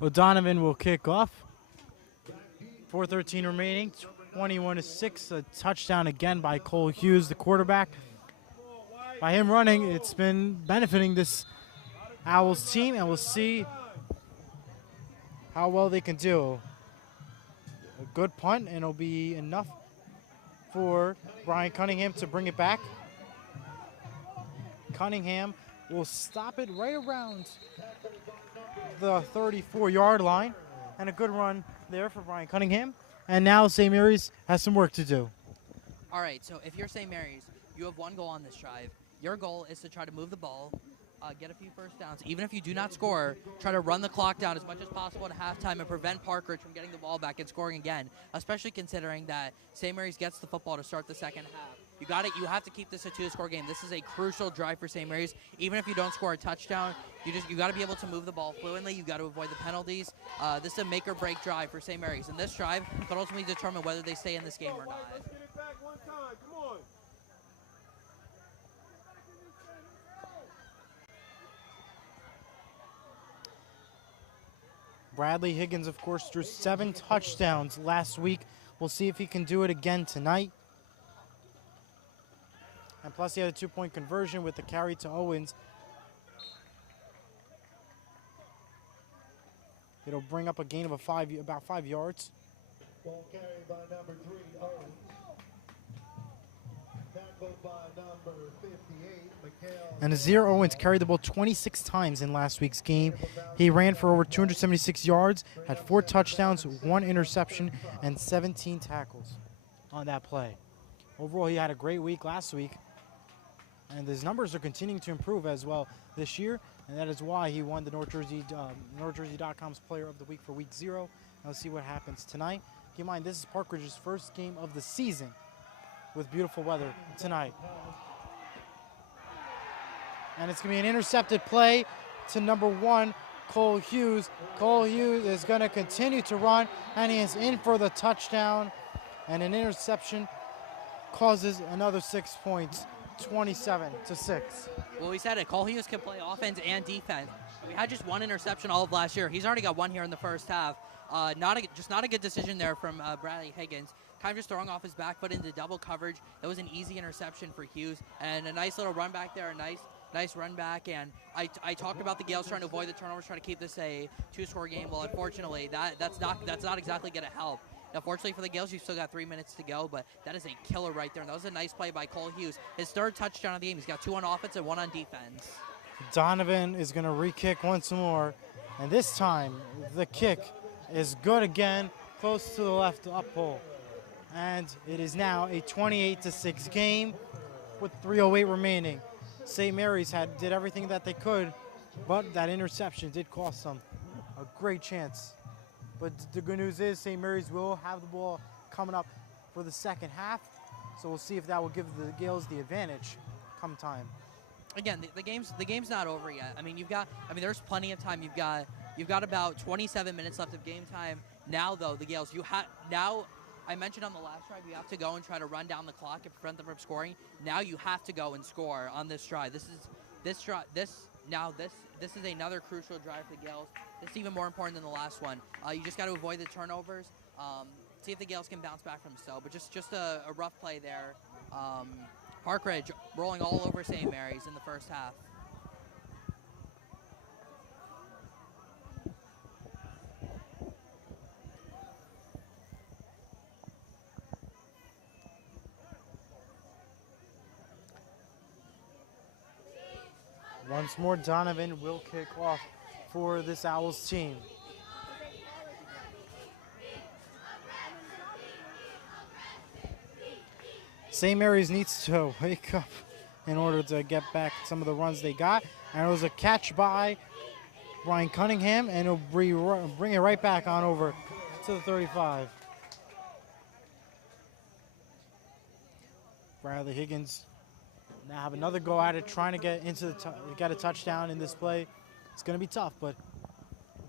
O'Donovan will kick off. 4:13 remaining, 21-6. A touchdown again by Cole Hughes, the quarterback. By him running, it's been benefiting this Owls team, and we'll see how well they can do. A good punt, and it'll be enough for Brian Cunningham to bring it back. Cunningham will stop it right around the 34-yard line, and a good run there for Brian Cunningham. And now St. Mary's has some work to do. All right, so if you're St. Mary's, you have one goal on this drive. Your goal is to try to move the ball, get a few 1st downs. Even if you do not score, try to run the clock down as much as possible at halftime and prevent Park Ridge from getting the ball back and scoring again, especially considering that St. Mary's gets the football to start the 2nd half. You have to keep this a 2-score game. This is a crucial drive for St. Mary's. Even if you don't score a touchdown, you got to be able to move the ball fluently. You got to avoid the penalties. This is a make or break drive for St. Mary's, and this drive could ultimately determine whether they stay in this game or not. Let's get it back one time. Come on. Bradley Higgins, of course, drew 7 touchdowns last week. We'll see if he can do it again tonight. And plus, he had a 2-point conversion with the carry to Owens. It'll bring up a gain of about 5 yards. Ball carried by number 3, Owens. by number 58, Mikhail. And Azir Owens carried the ball 26 times in last week's game. He ran for over 276 yards, had 4 touchdowns, 1 interception, and 17 tackles on that play. Overall, he had a great week last week, and his numbers are continuing to improve as well this year, and that is why he won the NorthJersey.com's Player of the Week for Week 0. Let's see what happens tonight. Keep in mind, this is Park Ridge's first game of the season with beautiful weather tonight. And it's going to be an intercepted play to number 1, Cole Hughes. Cole Hughes is going to continue to run, and he is in for the touchdown. And an interception causes another 6 points, 27-6. Well, we said it. Cole Hughes can play offense and defense. We had just 1 interception all of last year. He's already got 1 here in the first half. Just not a good decision there from Bradley Higgins. Kind of just throwing off his back foot into double coverage. That was an easy interception for Hughes. And a nice little run back there, a nice run back. And I talked about the Gales trying to avoid the turnovers, trying to keep this a 2-score game. Well, unfortunately, that's not exactly going to help. Unfortunately for the Gales, you've still got 3 minutes to go, but that is a killer right there. And that was a nice play by Cole Hughes. His 3rd touchdown of the game. He's got 2 on offense and 1 on defense. Donovan is going to re-kick once more, and this time the kick is good again, close to the left up hole. And it is now a 28-6 game with 3:08 remaining. St. Mary's did everything that they could, but that interception did cost them a great chance. But the good news is St. Mary's will have the ball coming up for the second half, so we'll see if that will give the Gales the advantage come time. Again, the game's not over yet. There's plenty of time. You've got about 27 minutes left of game time. Now, though, the Gales, I mentioned on the last drive, you have to go and try to run down the clock and prevent them from scoring. Now you have to go and score on this drive. This is another crucial drive for the Gales. This is even more important than the last one. You just got to avoid the turnovers. See if the Gales can bounce back from so. But just a rough play there. Park Ridge rolling all over St. Mary's in the first half. Once more, Donovan will kick off for this Owls team. St. Mary's needs to wake up in order to get back some of the runs they got. And it was a catch by Brian Cunningham, and he'll bring it right back on over to the 35. Bradley Higgins now have another go at it, trying to get into get a touchdown in this play. It's going to be tough, but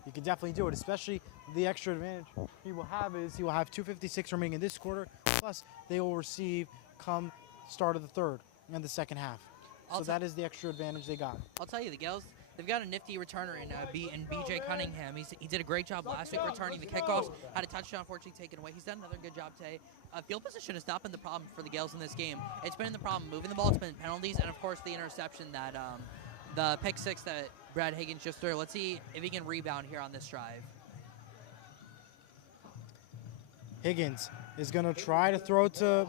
you can definitely do it, especially the extra advantage he will have is he will have 2:56 remaining in this quarter, plus they will receive come start of the third and the second half. So that is the extra advantage they got. I'll tell you, the Gales, they've got a nifty returner in B.J. Cunningham. He did a great job last week returning the kickoffs. Had a touchdown, unfortunately, taken away. He's done another good job today. Field position has not been the problem for the Gales in this game. It's been the problem moving the ball. It's been penalties, and, of course, the interception that the pick 6 that Brad Higgins just threw. Let's see if he can rebound here on this drive. Higgins is going to try to throw to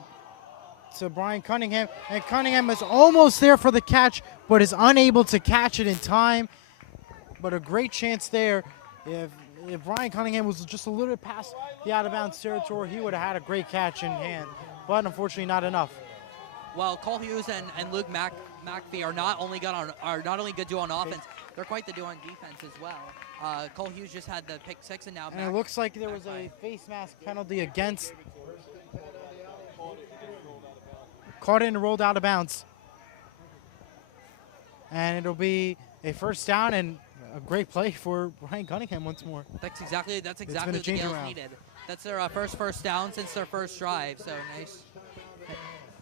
Brian Cunningham, and Cunningham is almost there for the catch, but is unable to catch it in time. But a great chance there. If Brian Cunningham was just a little bit past the out-of-bounds territory, he would have had a great catch in hand, but unfortunately not enough. Well, Cole Hughes and Luke McPhee are not only good duo on offense, they're quite the duo on defense as well. Cole Hughes just had the pick 6, and now it looks like there was a face mask penalty against. Caught it and rolled out of bounds. And it'll be a first down and a great play for Brian Cunningham once more. That's exactly what the Gales needed. That's their first down since their first drive. So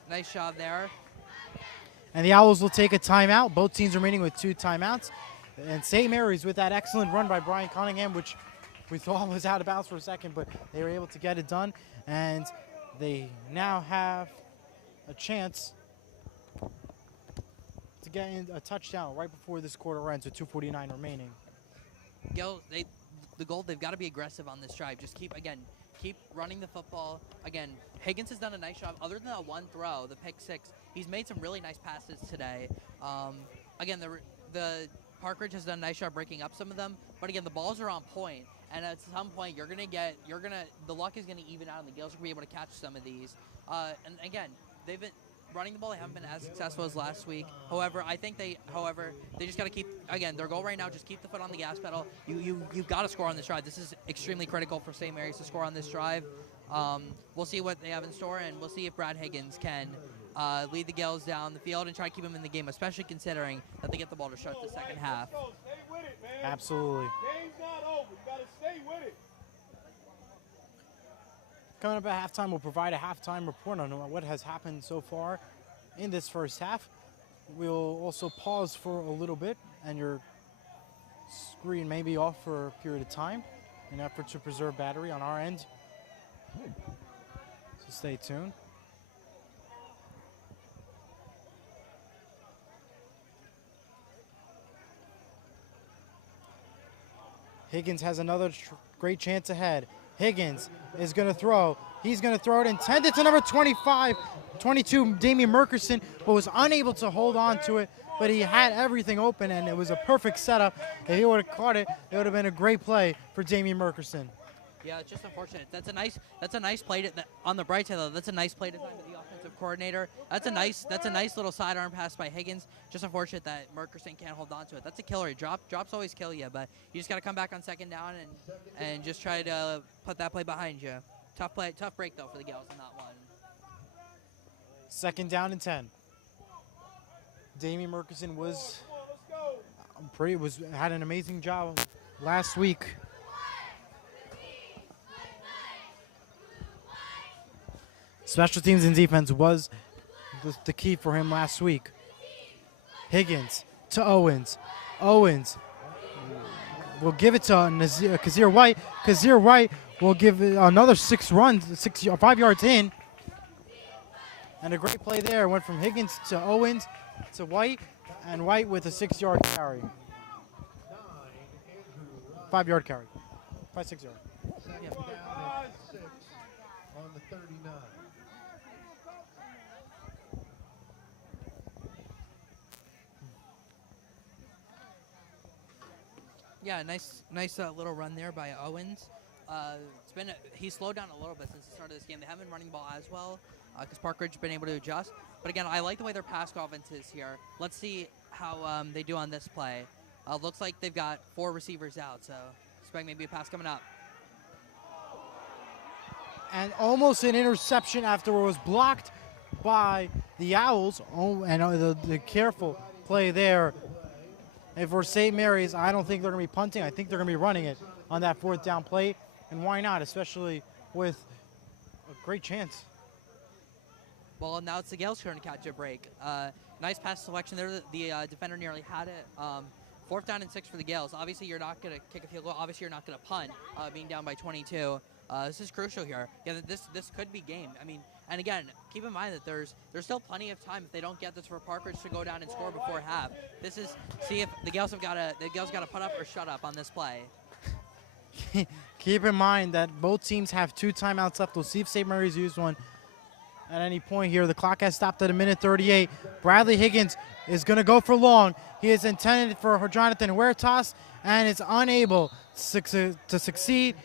nice job there. And the Owls will take a timeout. Both teams remaining with 2 timeouts. And St. Mary's with that excellent run by Brian Cunningham, which we thought was out of bounds for a second, but they were able to get it done. And they now have a chance to get in a touchdown right before this quarter ends with 2:49 remaining. The goal, they've got to be aggressive on this drive. Just keep keep running the football. Again, Higgins has done a nice job. Other than that one throw, the pick six, he's made some really nice passes today. Again, the Park Ridge has done a nice job breaking up some of them. But again, the balls are on point, and at some point, the luck is gonna even out, and the Gales are gonna be able to catch some of these. And again, they've been running the ball. They haven't been as successful as last week. However, they just got to keep, again, their goal right now, just keep the foot on the gas pedal. You've got to score on this drive. This is extremely critical for St. Mary's to score on this drive. We'll see what they have in store, and we'll see if Brad Higgins can lead the Gales down the field and try to keep them in the game, especially considering that they get the ball to start the second half. Stay with it, man. Absolutely. Game's not over. You got to stay with it. Coming up at halftime, we'll provide a halftime report on what has happened so far in this first half. We'll also pause for a little bit, and your screen may be off for a period of time in an effort to preserve battery on our end. So stay tuned. Higgins has another great chance ahead. Higgins is going to throw. He's going to throw it intended to number 22, Damian Merkerson, but was unable to hold on to it. But he had everything open, and it was a perfect setup. If he would have caught it, it would have been a great play for Damian Merkerson. Yeah, it's just unfortunate. That's a nice play on the bright side though. That's a nice play design to the offensive coordinator. That's a nice little sidearm pass by Higgins. Just unfortunate that Merkerson can't hold on to it. That's a killer. Drops always kill you, but you just got to come back on second down and just try to put that play behind you. Tough break though for the Gales on that one. Second down and 10. Damian Merkerson had an amazing job last week. Special teams and defense was the key for him last week. Figgins to Owens. Owens will give it to Kazir White. Kazir White will give it another 5 yards in. And a great play there. Went from Higgins to Owens to White, and White with a 6-yard carry. 5-yard carry. 5-6 yard. Second down and 6 on the 39. Yeah, nice little run there by Owens. He slowed down a little bit since the start of this game. They haven't been running the ball as well because Park Ridge has been able to adjust. But again, I like the way their pass offense is here. Let's see how they do on this play. Looks like they've got 4 receivers out, so expect maybe a pass coming up. And almost an interception after it was blocked by the Owls. Oh, and the careful play there. And for St. Mary's, I don't think they're going to be punting. I think they're going to be running it on that 4th down play. And why not, especially with a great chance. Well, now it's the Gales' turn to catch a break. Nice pass selection there. The defender nearly had it. 4th down and 6 for the Gales. Obviously, you're not going to kick a field goal. Obviously, you're not going to punt, being down by 22. This is crucial here. Yeah, this could be game. I mean, and again, keep in mind that there's still plenty of time if they don't get this for Park Ridge to go down and score before half. This is see if the Gales got to put up or shut up on this play. Keep in mind that both teams have 2 timeouts left. We'll see if St. Mary's used one at any point here. The clock has stopped at 1:38. Bradley Higgins is going to go for long. He is intended for Jonathan Huertas and is unable to succeed.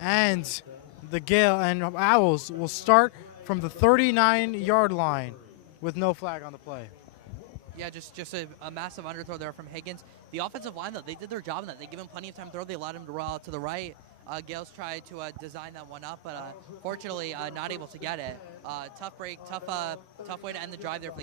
And the Gale and Owls will start from the 39-yard line with no flag on the play. Yeah, just a massive underthrow there from Higgins. The offensive line, though, they did their job in that. They gave him plenty of time to throw. They allowed him to roll out to the right. Gales tried to design that one up, but fortunately not able to get it. Tough break, tough way to end the drive there for the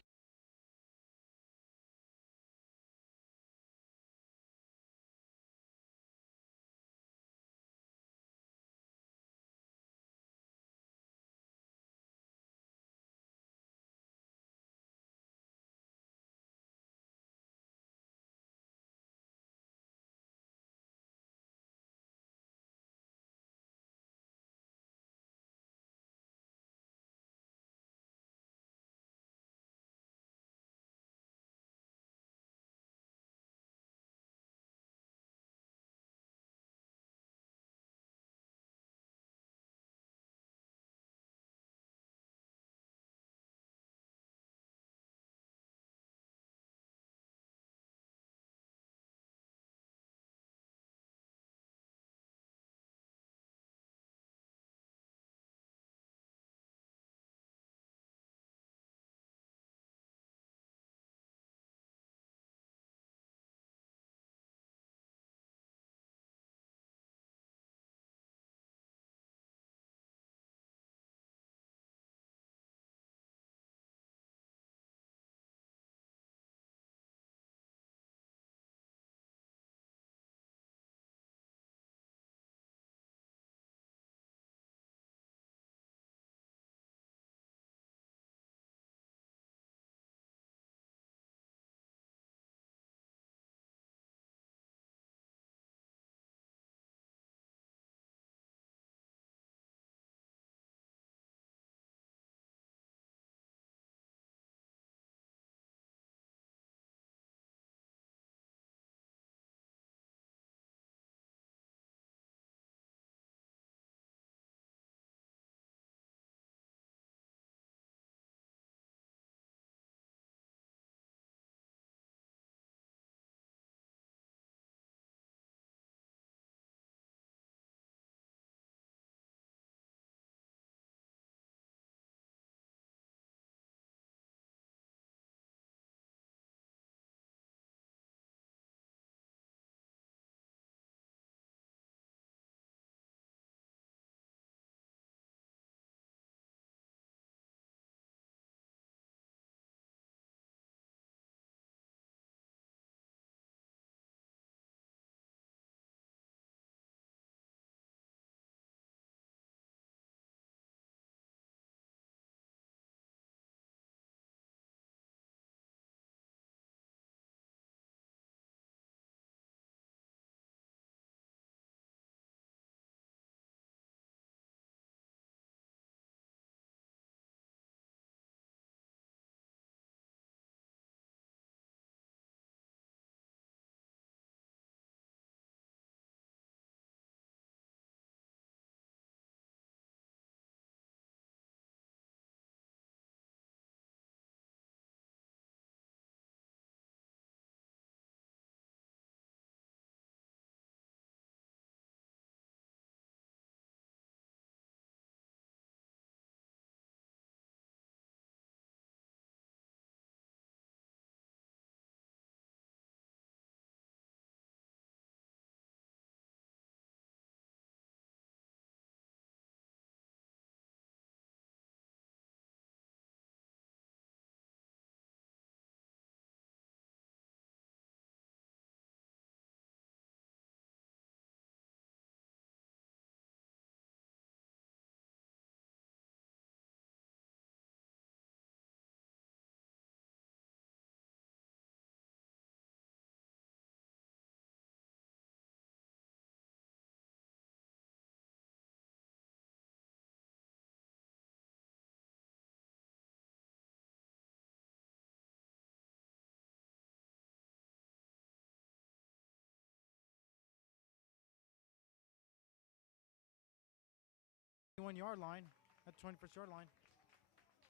21-yard line, at the 21st-yard line.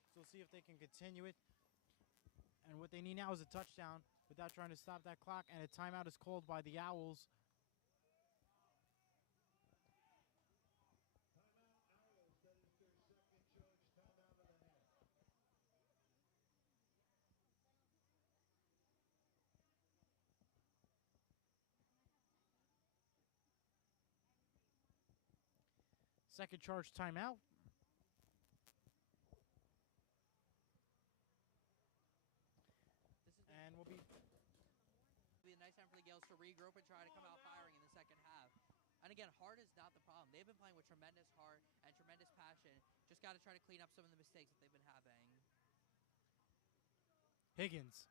So we'll see if they can continue it. And what they need now is a touchdown without trying to stop that clock, and a timeout is called by the Owls. Timeout, Owls. That is their second charge timeout of the half. Second charge timeout. This is And we'll be be a nice time for the Gales to regroup and try to come out firing in the second half. And again, heart is not the problem. They've been playing with tremendous heart and tremendous passion. Just got to try to clean up some of the mistakes that they've been having. Higgins.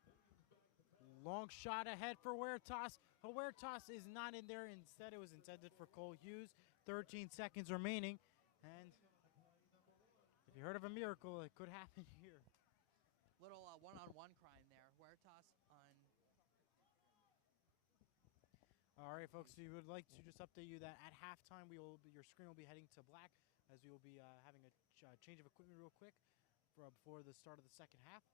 Long shot ahead for Huertas. Huertas is not in there. Instead, it was intended for Cole Hughes. 13 seconds remaining. And if you heard of a miracle, it could happen here. Little one-on-one crime there. Huertas on. All right, folks, we would like to just update you that at halftime, your screen will be heading to black as we will be having a change of equipment real quick before the start of the second half.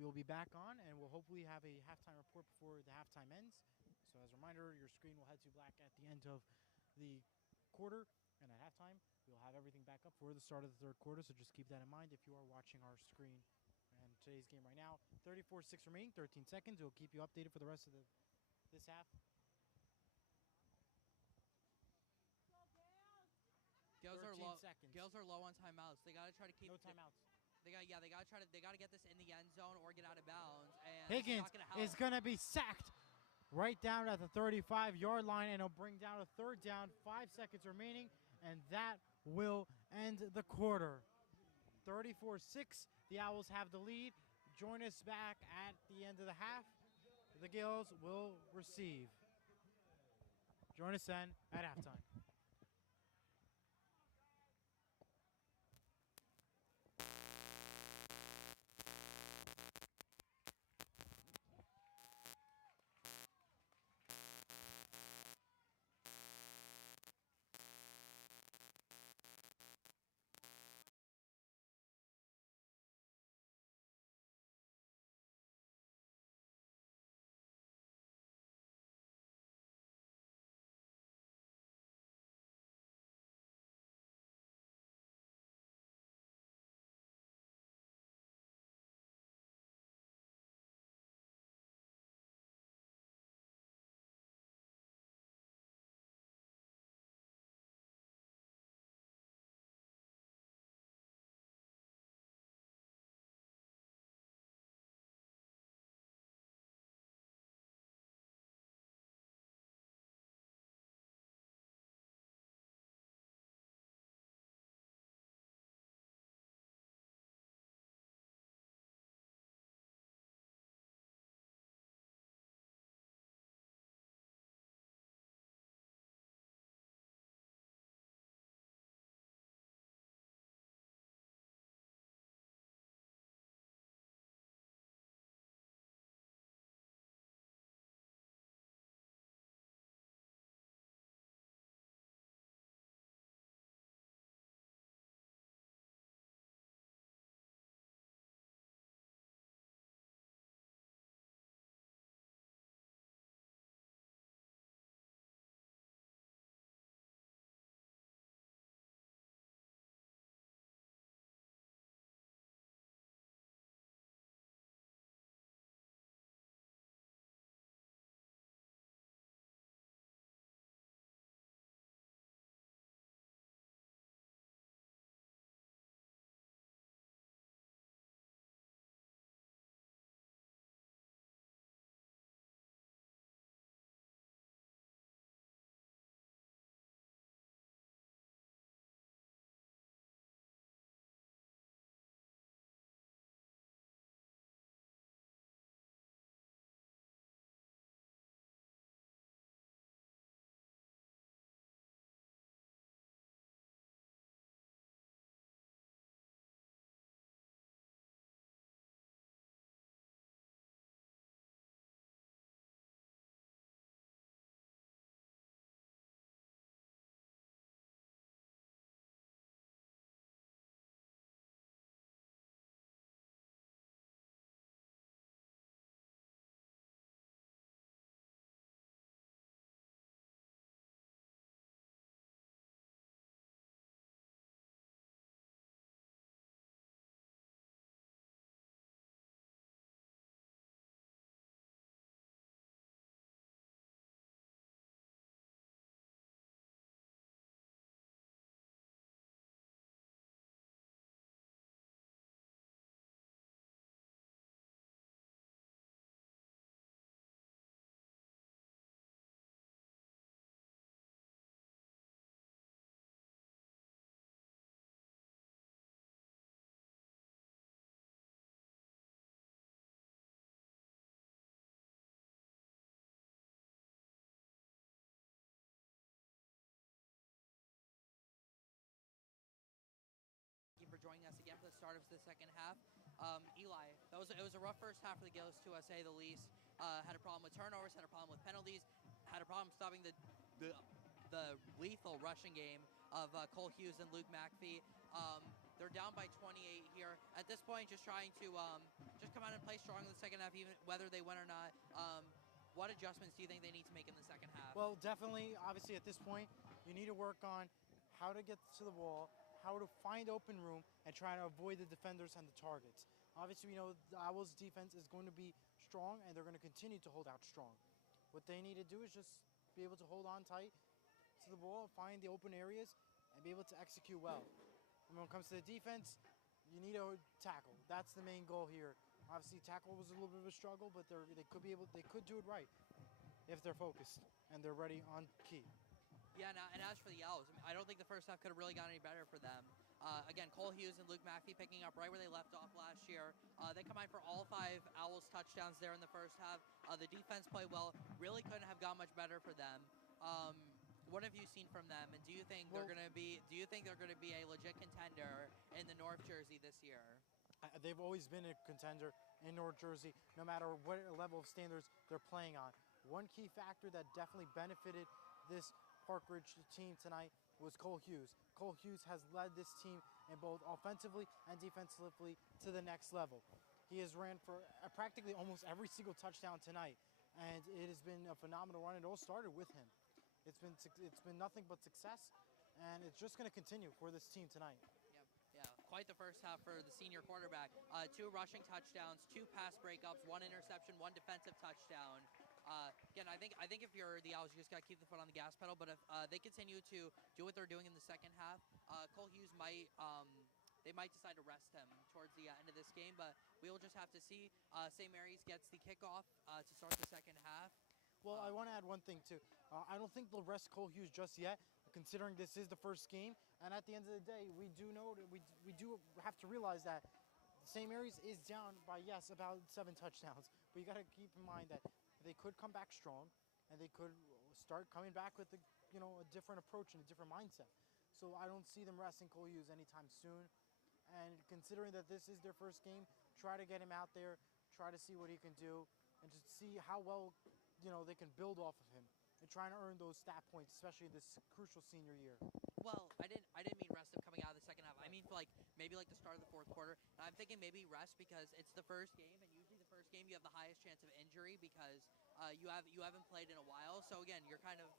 We will be back on, and we'll hopefully have a halftime report before the halftime ends. So as a reminder, your screen will head to black at the end of the quarter, and at halftime, we'll have everything back up for the start of the third quarter, so just keep that in mind if you are watching our screen. And today's game right now, 34-6 remaining, 13 seconds. We'll keep you updated for the rest of this half. Gales are 13 low. seconds. Gales are low on timeouts. They got to try to keep. No timeouts. They got to get this in the end zone or get out of bounds. And Higgins it's not gonna is help. going to be sacked right down at the 35-yard line, and it'll bring down a third down. 5 seconds remaining, and that will end the quarter. 34-6. The Owls have the lead. Join us back at the end of the half. The Gales will receive. Join us then at halftime. towards the second half. Eli, it was a rough first half for the Gales, to say the least. Had a problem with turnovers, had a problem with penalties, had a problem stopping the lethal rushing game of Cole Hughes and Luke McPhee. They're down by 28 here. At this point, just trying to just come out and play strong in the second half, even whether they win or not. What adjustments do you think they need to make in the second half? Well, definitely, obviously, at this point, you need to work on how to get to the ball, how to find open room, and try to avoid the defenders and the targets. Obviously, we know the Owls' defense is going to be strong, and they're going to continue to hold out strong. What they need to do is just be able to hold on tight to the ball, find the open areas, and be able to execute well. And when it comes to the defense, you need to tackle. That's the main goal here. Obviously, tackle was a little bit of a struggle, but they could do it right if they're focused and they're ready on key. Yeah, and as for the Owls, I don't think the first half could have really gone any better for them. Again, Cole Hughes and Luke McPhee picking up right where they left off last year. They combined for all 5 Owls touchdowns there in the first half. The defense played well. Really couldn't have gone much better for them. What have you seen from them, and do you think they're going to be a legit contender in the North Jersey this year? They've always been a contender in North Jersey, no matter what level of standards they're playing on. One key factor that definitely benefited this Park Ridge team tonight was Cole Hughes. Cole Hughes has led this team in both offensively and defensively to the next level. He has ran for practically almost every single touchdown tonight, and it has been a phenomenal run. It all started with him. It's been nothing but success, and it's just going to continue for this team tonight. Yeah, quite the first half for the senior quarterback. 2 rushing touchdowns, 2 pass breakups, 1 interception, 1 defensive touchdown. Again, I think if you're the Owls, you just got to keep the foot on the gas pedal. But if they continue to do what they're doing in the second half, Cole Hughes might decide to rest him towards the end of this game. But we will just have to see. St. Mary's gets the kickoff to start the second half. Well, I want to add one thing too. I don't think they'll rest Cole Hughes just yet, considering this is the first game. And at the end of the day, we do know that we do have to realize that St. Mary's is down by, yes, about 7 touchdowns. But you got to keep in mind that they could come back strong, and they could start coming back with a different approach and a different mindset. So I don't see them resting Cole Hughes anytime soon. And considering that this is their first game, try to get him out there, try to see what he can do, and just see how well they can build off of him and trying to earn those stat points, especially this crucial senior year. Well, I didn't mean rest him coming out of the second half. I mean maybe the start of the fourth quarter. And I'm thinking maybe rest because it's the first game, and usually the first game you have the highest chance of injury because you haven't played in a while. So again, you're back on the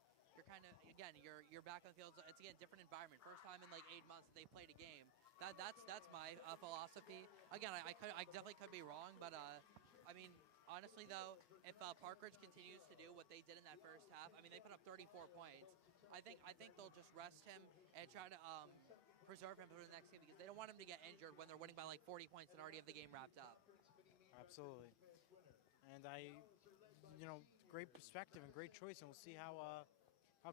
field. It's again different environment. First time in like 8 months that they played a game. That's my philosophy. Again, I definitely could be wrong, but I mean. Honestly, though, if Park Ridge continues to do what they did in that first half, I mean, they put up 34 points. I think they'll just rest him and try to preserve him for the next game because they don't want him to get injured when they're winning by like 40 points and already have the game wrapped up. Absolutely. And great perspective and great choice, and we'll see how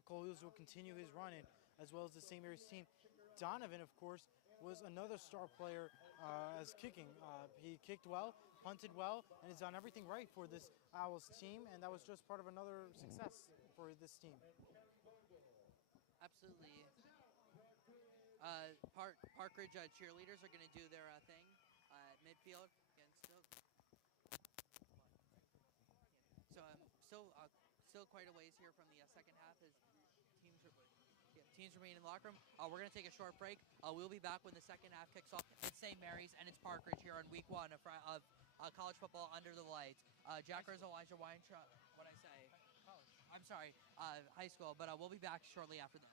Cole Hughes will continue his run in, as well as the St. Mary's team. Donovan, of course, was another star player as kicking. He kicked well, punted well, and has done everything right for this Owls team, and that was just part of another success for this team. Absolutely. Park Ridge cheerleaders are going to do their thing at midfield. Again, still quite a ways here from the second half as teams remain in the locker room. We're going to take a short break. We'll be back when the second half kicks off. It's St. Mary's and it's Park Ridge here on week 1 of college football under the lights. Jack Rizzo, Elijah Weintraub, I'm sorry, high school, but we'll be back shortly after this.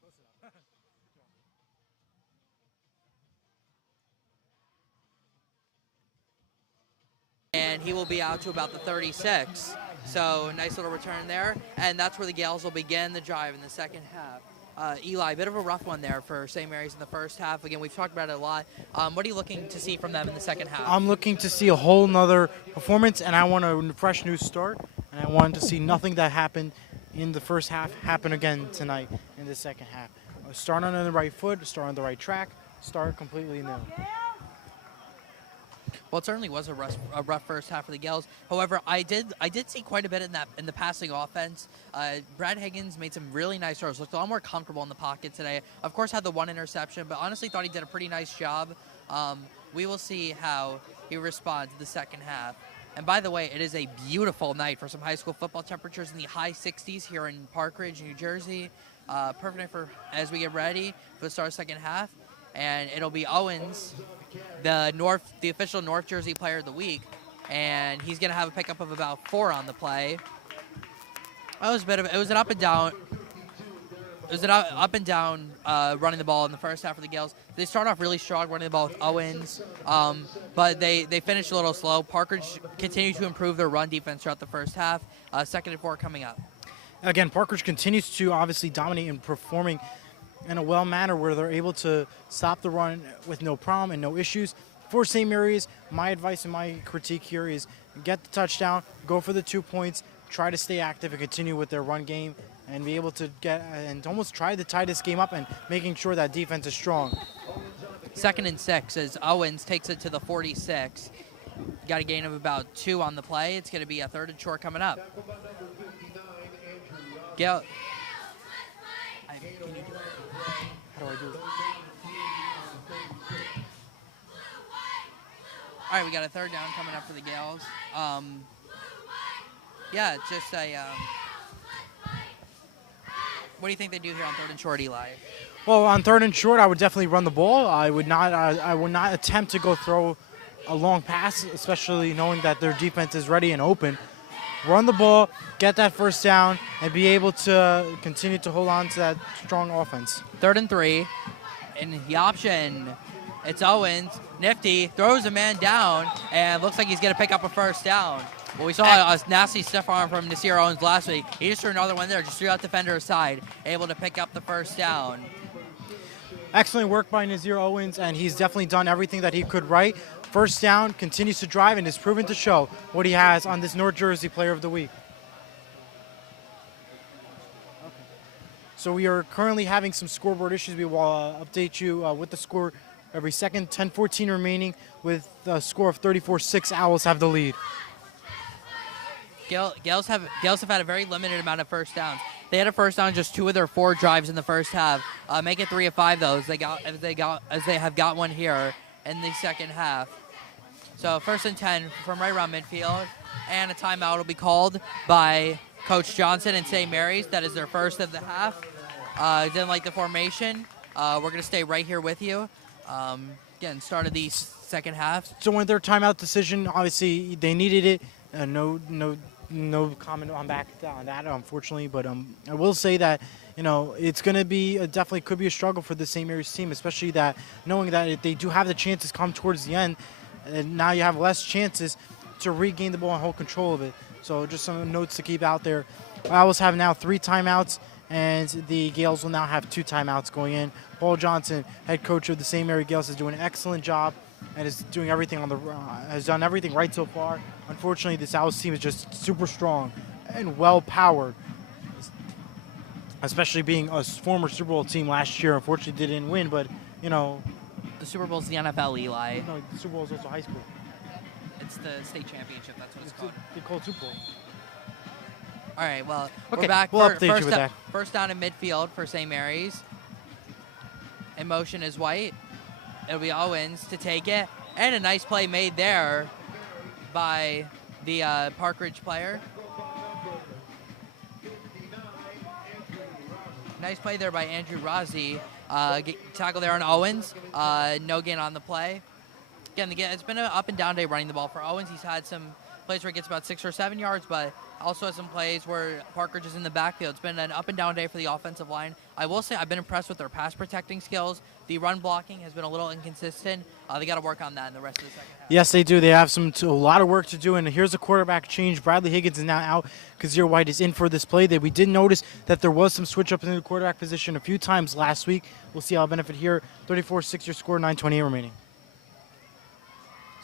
Close enough. And he will be out to about the 36. So nice little return there. And that's where the Gales will begin the drive in the second half. Eli, a bit of a rough one there for St. Mary's in the first half. Again, we've talked about it a lot. What are you looking to see from them in the second half? I'm looking to see a whole nother performance, and I want a fresh new start. And I want to see nothing that happened in the first half happen again tonight in the second half. Start on the right foot, start on the right track, start completely new. Well, it certainly was a rough first half for the Gales. However, I did see quite a bit in the passing offense. Brad Higgins made some really nice throws. Looked a lot more comfortable in the pocket today. Of course, had the one interception, but honestly thought he did a pretty nice job. We will see how he responds to the second half. And by the way, it is a beautiful night for some high school football. Temperatures in the high 60s here in Park Ridge, New Jersey. Perfect night for as we get ready for the start of the second half. And it'll be Owens, the official North Jersey Player of the Week, and he's gonna have a pickup of about 4 on the play. It was an up and down. It was an up and down running the ball in the first half for the Gales. They start off really strong running the ball with Owens, but they finished a little slow. Parkridge continued to improve their run defense throughout the first half. Second and 4 coming up. Again, Parkridge continues to obviously dominate in performing in a well manner where they're able to stop the run with no problem and no issues. For St. Mary's, my advice and my critique here is get the touchdown, go for the 2 points, try to stay active and continue with their run game and be able to get and almost try to tie this game up and making sure that defense is strong. Second and 6 as Owens takes it to the 46. Got a gain of about 2 on the play. It's going to be a third and short coming up. Gale. How do I do it? All right, we got a third down coming up for the Gales. Yeah, just a. What do you think they do here on third and short, Eli? Well, on third and short, I would definitely run the ball. I would not attempt to go throw a long pass, especially knowing that their defense is ready and open. Run the ball, get that first down, and be able to continue to hold on to that strong offense. Third and 3, and the option, it's Owens. Nifty throws a man down, and looks like he's going to pick up a first down. Well, we saw a nasty stiff arm from Nasir Owens last week. He just threw another one there, just threw out defender aside, able to pick up the first down. Excellent work by Nasir Owens, and he's definitely done everything that he could right. First down, continues to drive, and is proven to show what he has on this North Jersey Player of the Week. So we are currently having some scoreboard issues. We will update you with the score every second. 10-14 remaining with a score of 34-6. Owls have the lead. Gales have had a very limited amount of first downs. They had a first down just 2 of their 4 drives in the first half. Make it 3 of 5 though, as they have got one here in the second half. So first and 10 from right around midfield, and a timeout will be called by Coach Johnson and St. Mary's. That is their first of the half. Didn't like the formation. We're going to stay right here with you. Again, start of the second half. So when their timeout decision, obviously they needed it. No comment on that, unfortunately. But I will say that it's going to be definitely could be a struggle for the St. Mary's team, especially that knowing that they do have the chances come towards the end, and now you have less chances to regain the ball and hold control of it. So just some notes to keep out there. Owls have now 3 timeouts, and the Gales will now have 2 timeouts going in. Paul Johnson, head coach of the St. Mary Gales, is doing an excellent job and is doing everything has done everything right so far. Unfortunately, this Owls team is just super strong and well powered, especially being a former Super Bowl team last year. Unfortunately, they didn't win, but the Super Bowl's the NFL, Eli. No, the Super Bowl is also high school. It's the state championship. That's what it's called. They call it Super Bowl. All right. Well, okay, we're back. We'll update you with that. First down in midfield for St. Mary's. In motion is White. It'll be Owens to take it, and a nice play made there by the Park Ridge player. Nice play there by Andrew Rossi. Tackle there on Owens. No gain on the play. Again, it's been an up and down day running the ball for Owens. He's had some plays where he gets about 6 or 7 yards, but also has some plays where Park Ridge is in the backfield. It's been an up and down day for the offensive line. I will say I've been impressed with their pass protecting skills. The run blocking has been a little inconsistent. They got to work on that in the rest of the second half. Yes, they do. They have a lot of work to do, and here's a quarterback change. Bradley Higgins is now out. Kazir White is in for this play. We did notice that there was some switch up in the quarterback position a few times last week. We'll see how it benefit here. 34-6 your score, 9:28 remaining.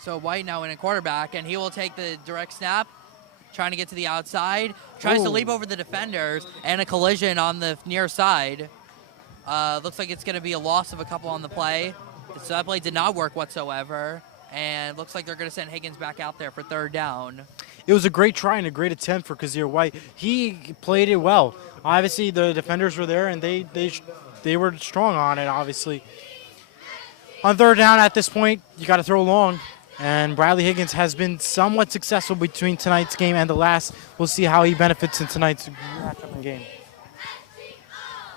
So White now in a quarterback, and he will take the direct snap, trying to get to the outside. Tries to leap over the defenders, and a collision on the near side. Looks like it's going to be a loss of a couple on the play. So that play did not work whatsoever. And looks like they're going to send Higgins back out there for third down. It was a great try and a great attempt for Kazir White. He played it well. Obviously, the defenders were there, and they were strong on it, obviously. On third down at this point, you got to throw long. And Bradley Higgins has been somewhat successful between tonight's game and the last. We'll see how he benefits in tonight's matchup and game.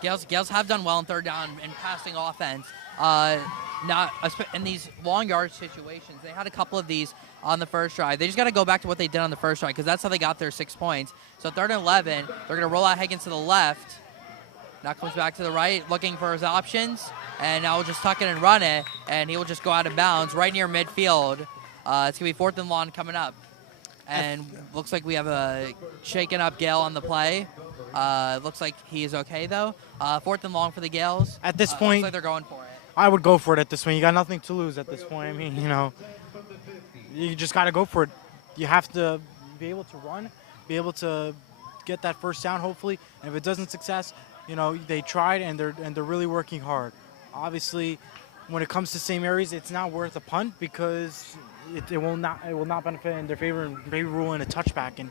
Gales have done well on third down in passing offense. Not in these long yard situations. They had a couple of these on the first drive. They just got to go back to what they did on the first drive because that's how they got their 6 points. So 3rd and 11, they're going to roll out Higgins to the left. Now comes back to the right, looking for his options. And now we'll just tuck it and run it, and he will just go out of bounds right near midfield. It's going to be 4th and long coming up. And looks like we have a shaken up Gale on the play. Looks like he is okay, though. 4th and long for the Gales. At this point, looks like they're going for it. I would go for it at this point. You got nothing to lose at this point. I mean, you just got to go for it. You have to be able to run, be able to get that first down, hopefully. And if it doesn't success, they tried and they're really working hard. Obviously, when it comes to St. Mary's, it's not worth a punt because it will not benefit in their favor and maybe rule in a touchback. And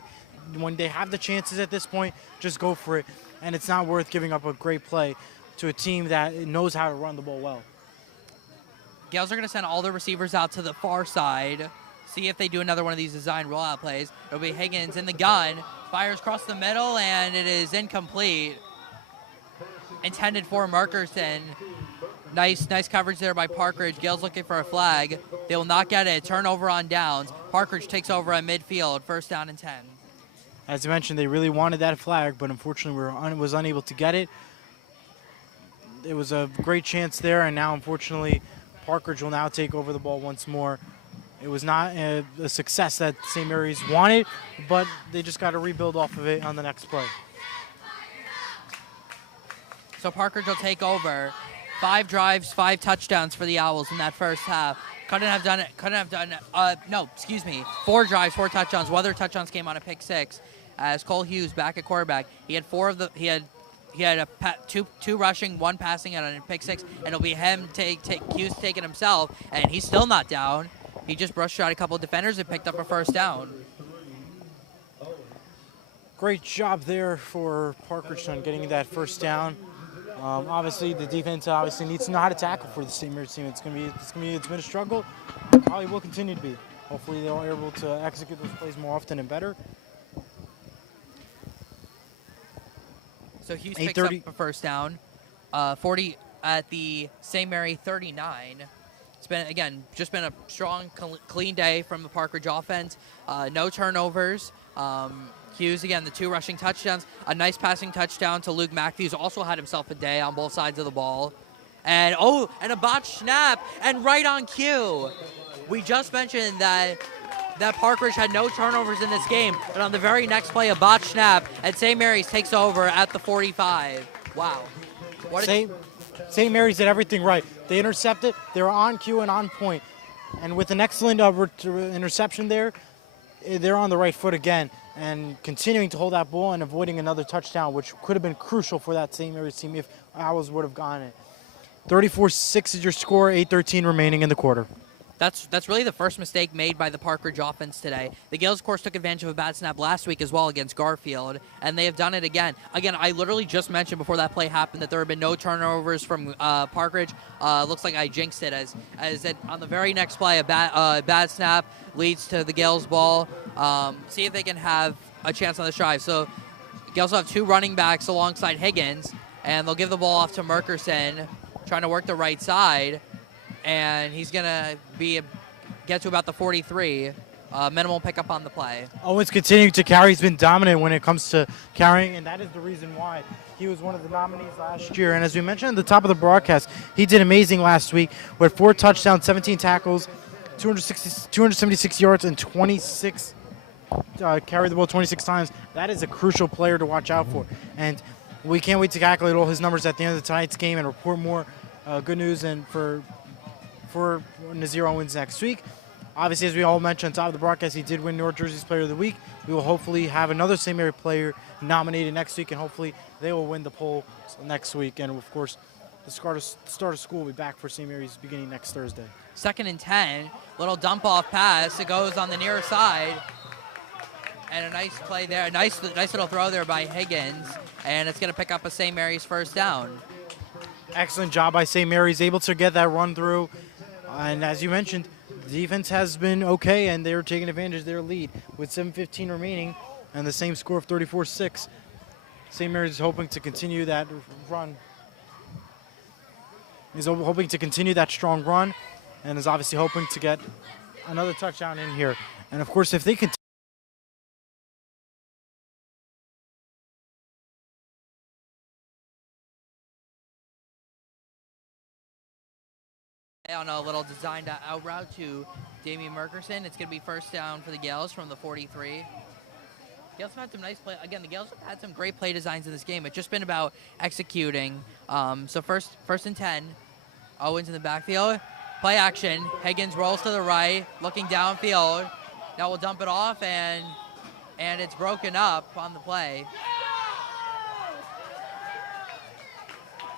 when they have the chances at this point, just go for it. And it's not worth giving up a great play to a team that knows how to run the ball well. Gales are going to send all their receivers out to the far side, see if they do another one of these design rollout plays. It'll be Higgins in the gun, fires across the middle, and it is incomplete. Intended for Merkerson. Nice coverage there by Parkridge. Gales looking for a flag. They will not get it. Turnover on downs. Parkridge takes over at midfield. 1st down and 10. As I mentioned, they really wanted that flag, but unfortunately was unable to get it. It was a great chance there, and now unfortunately Parkridge will now take over the ball once more. It was not a success that St. Mary's wanted, but they just got to rebuild off of it on the next play. So Parkridge will take over. 5 drives, 5 touchdowns for the Owls in that first half. Couldn't have done 4 drives, 4 touchdowns. One of their touchdowns came on a pick 6 as Cole Hughes back at quarterback. He had two rushing, 1 passing, and a pick 6, and it'll be him Hughes taking himself, and he's still not down. He just brushed out a couple of defenders and picked up a 1st down. Great job there for Parkridge on getting that 1st down. Obviously, the defense needs to know how to tackle for the St. Mary's team. It's been a struggle. Probably will continue to be. Hopefully, they're able to execute those plays more often and better. So Hughes picks up a 1st down. 40 at the St. Mary 39. It's been a strong, clean day from the Parkridge offense. No turnovers. Hughes, again, the 2 rushing touchdowns. A nice passing touchdown to Luke Matthews. Also had himself a day on both sides of the ball. And a botched snap, and right on cue. We just mentioned that Parkridge had no turnovers in this game, but on the very next play, a botched snap, and St. Mary's takes over at the 45. Wow. St. Mary's did everything right. They intercepted. They were on cue and on point. And with an excellent interception there, they're on the right foot again and continuing to hold that ball and avoiding another touchdown, which could have been crucial for that St. Mary's team if Owls would have gotten it. 34-6 is your score, 8:13 remaining in the quarter. That's really the first mistake made by the Parkridge offense today. The Gales, of course, took advantage of a bad snap last week as well against Garfield, and they have done it again. Again, I literally just mentioned before that play happened that there have been no turnovers from Parkridge. Looks like I jinxed it as it, on the very next play, a bad snap leads to the Gales ball. See if they can have a chance on this drive. So Gales will have 2 running backs alongside Higgins, and they'll give the ball off to Merkerson, trying to work the right side. And he's going to get to about the 43. Minimal pickup on the play. Owens continuing to carry. He's been dominant when it comes to carrying, and that is the reason why he was one of the nominees last year. And as we mentioned at the top of the broadcast, he did amazing last week with 4 touchdowns, 17 tackles, 276 yards, and 26 carried the ball 26 times. That is a crucial player to watch out for. And we can't wait to calculate all his numbers at the end of tonight's game and report more good news and for Nazir Owens next week. Obviously, as we all mentioned on top of the broadcast, he did win North Jersey's Player of the Week. We will hopefully have another St. Mary player nominated next week, and hopefully they will win the poll next week. And, of course, the start of school will be back for St. Mary's beginning next Thursday. 2nd and 10. Little dump off pass. It goes on the near side. And a nice play there. Nice little throw there by Higgins. And it's going to pick up a St. Mary's first down. Excellent job by St. Mary's, able to get that run through. And as you mentioned, the defense has been okay, and they're taking advantage of their lead with 7:15 remaining and the same score of 34-6. St. Mary's is hoping to continue that run. He's hoping to continue that strong run and is obviously hoping to get another touchdown in here. And, of course, if they continue, on a little designed out route to Damian Merkerson. It's going to be first down for the Gales from the 43. Gales have had some nice play. Again, the Gales have had some great play designs in this game. It's just been about executing. So first and 10. Owens in the backfield. Play action. Higgins rolls to the right, looking downfield. Now we'll dump it off, and it's broken up on the play.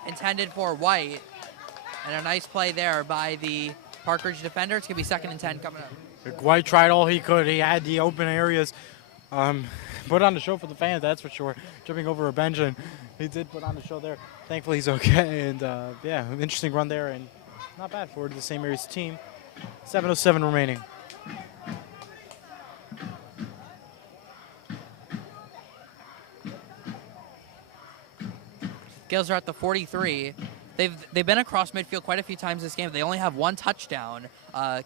Intended for White. And a nice play there by the Park Ridge defender. It's going to be 2nd and 10 coming up. White tried all he could. He had the open areas. Put on the show for the fans, that's for sure. Jumping over a bench, and he did put on the show there. Thankfully, he's okay. And, yeah, interesting run there, and not bad for the St. Mary's team. 7:07 remaining. Gales are at the 43. They've been across midfield quite a few times this game. They only have one touchdown.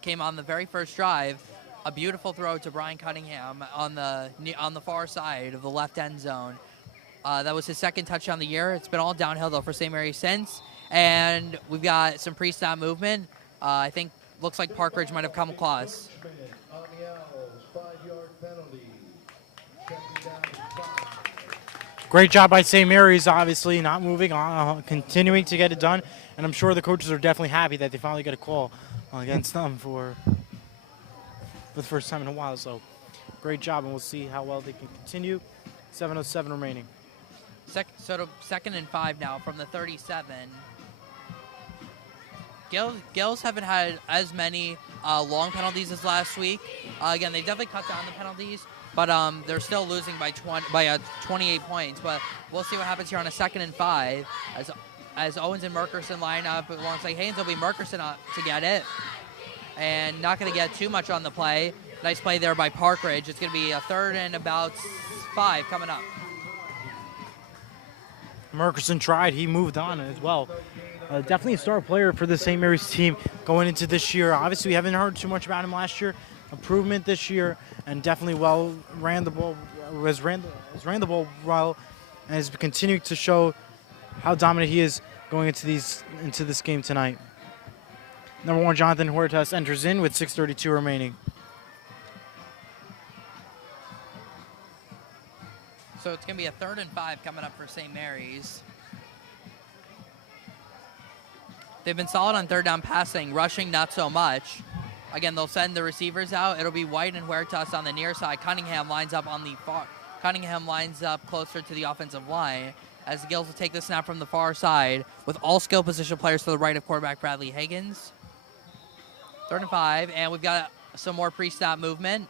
Came on the very first drive. A beautiful throw to Brian Cunningham on the far side of the left end zone. That was his second touchdown of the year. It's been all downhill, though, for St. Mary's since. And we've got some pre-snap movement. I think looks like Park Ridge might have come close. On the Owls, 5-yard penalty. Second down and 5. Great job by St. Mary's, obviously, not moving on, continuing to get it done. And I'm sure the coaches are definitely happy that they finally get a call against them for the first time in a while. So great job, and we'll see how well they can continue. 7:07 remaining. So 2nd and 5 now from the 37. Gales haven't had as many long penalties as last week. Again, they definitely cut down the penalties, but they're still losing by 28 points. But we'll see what happens here on a 2nd and 5 as Owens and Merkerson line up alongside Haynes. Will be Merkerson to get it, and not going to get too much on the play. Nice play there by Park Ridge. It's going to be a 3rd and about 5 coming up. Merkerson tried. He moved on as well. Definitely a star player for the St. Mary's team going into this year. Obviously, we haven't heard too much about him last year. Improvement this year, and definitely ran the ball well, and is continuing to show how dominant he is going into this game tonight. Number 1, Jonathan Huertas enters in with 6:32 remaining. So it's going to be a 3rd and 5 coming up for St. Mary's. They've been solid on 3rd down passing, rushing not so much. Again, they'll send the receivers out. It'll be White and Huertas on the near side. Cunningham lines up on the far. Cunningham lines up closer to the offensive line as the Gales will take the snap from the far side with all skill position players to the right of quarterback Bradley Higgins. 3rd and 5, and we've got some more pre-snap movement.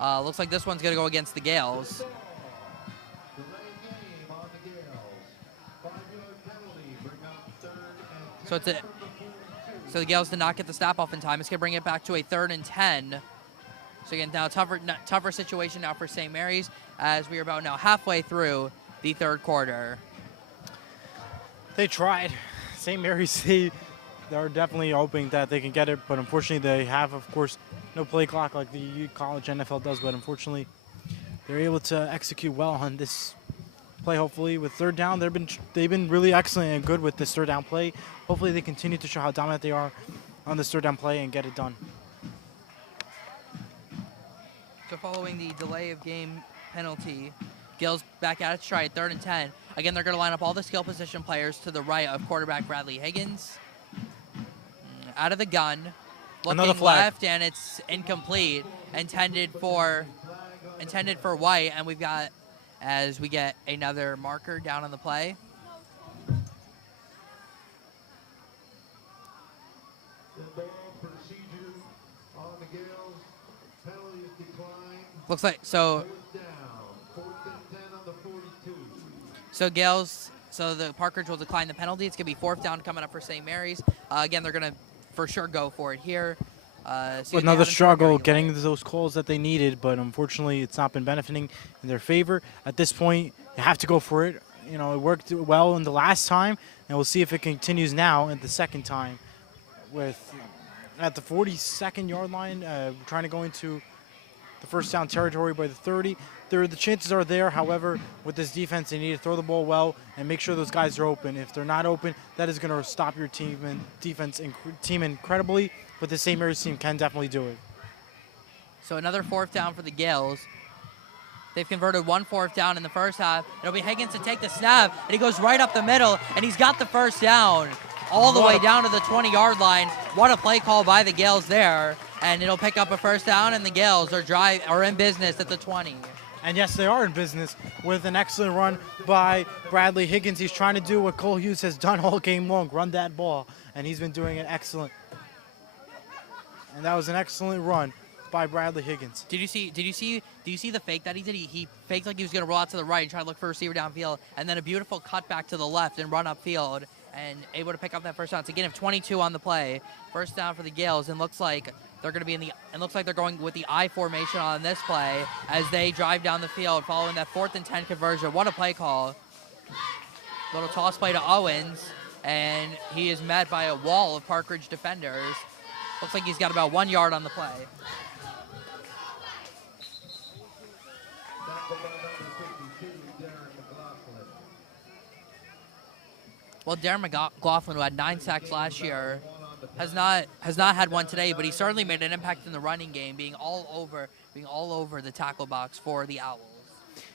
Looks like this one's going to go against the Gales. So the Gales did not get the snap off in time. It's going to bring it back to a 3rd and 10. So again, now tougher situation now for St. Mary's as we are about now halfway through the 3rd quarter. They tried. St. Mary's, they're definitely hoping that they can get it, but unfortunately they have, of course, no play clock like the college NFL does, but unfortunately they're able to execute well on this play. Hopefully with 3rd down, they've been really excellent and good with this 3rd down play. Hopefully they continue to show how dominant they are on this 3rd down play and get it done. So following the delay of game penalty, Gales back at it, try at 3rd and 10. Again, they're going to line up all the skill position players to the right of quarterback Bradley Higgins. Out of the gun, looking left, and it's incomplete. Intended for White, and we get another marker down on the play. ball procedure on the Gales. Penalties declined. Looks like so. Fourth down. 4th and 10 on the 42. So Gales. So the Park Ridge will decline the penalty. It's gonna be 4th down coming up for St. Mary's. Again, they're gonna for sure go for it here. See what they Another have in store struggle going getting away. those calls that they needed, but unfortunately it's not been benefiting in their favor. At this point, you have to go for it. You know, it worked well in the last time, and we'll see if it continues now at the second time. With at the 42nd yard line, trying to go into the first down territory by the 30. The chances are there. However, with this defense, they need to throw the ball well and make sure those guys are open. If they're not open, that is going to stop your team and defense team incredibly. But the St. Mary's team can definitely do it. So another 4th down for the Gales. They've converted 1 4th down in the first half. It'll be Higgins to take the snap, and he goes right up the middle, and he's got the first down all the way down to the 20-yard line. What a play call by the Gales there, and it'll pick up a first down, and the Gales are in business at the 20. And yes, they are in business with an excellent run by Bradley Higgins. He's trying to do what Cole Hughes has done all game long, run that ball, and he's been doing it excellent. And that was an excellent run by Bradley Higgins. Do you see the fake that he did? He faked like he was going to roll out to the right and try to look for a receiver downfield, and then a beautiful cut back to the left and run upfield, and able to pick up that first down. So again, of 22 on the play, first down for the Gales, and looks like they're going to be they're going with the I formation on this play as they drive down the field following that 4th and 10 conversion. What a play call. Little toss play to Owens, and he is met by a wall of Park Ridge defenders. Looks like he's got about 1 yard on the play. Well, Darren McLaughlin, who had 9 sacks last year, has not had one today, but he certainly made an impact in the running game, being all over the tackle box for the Owls.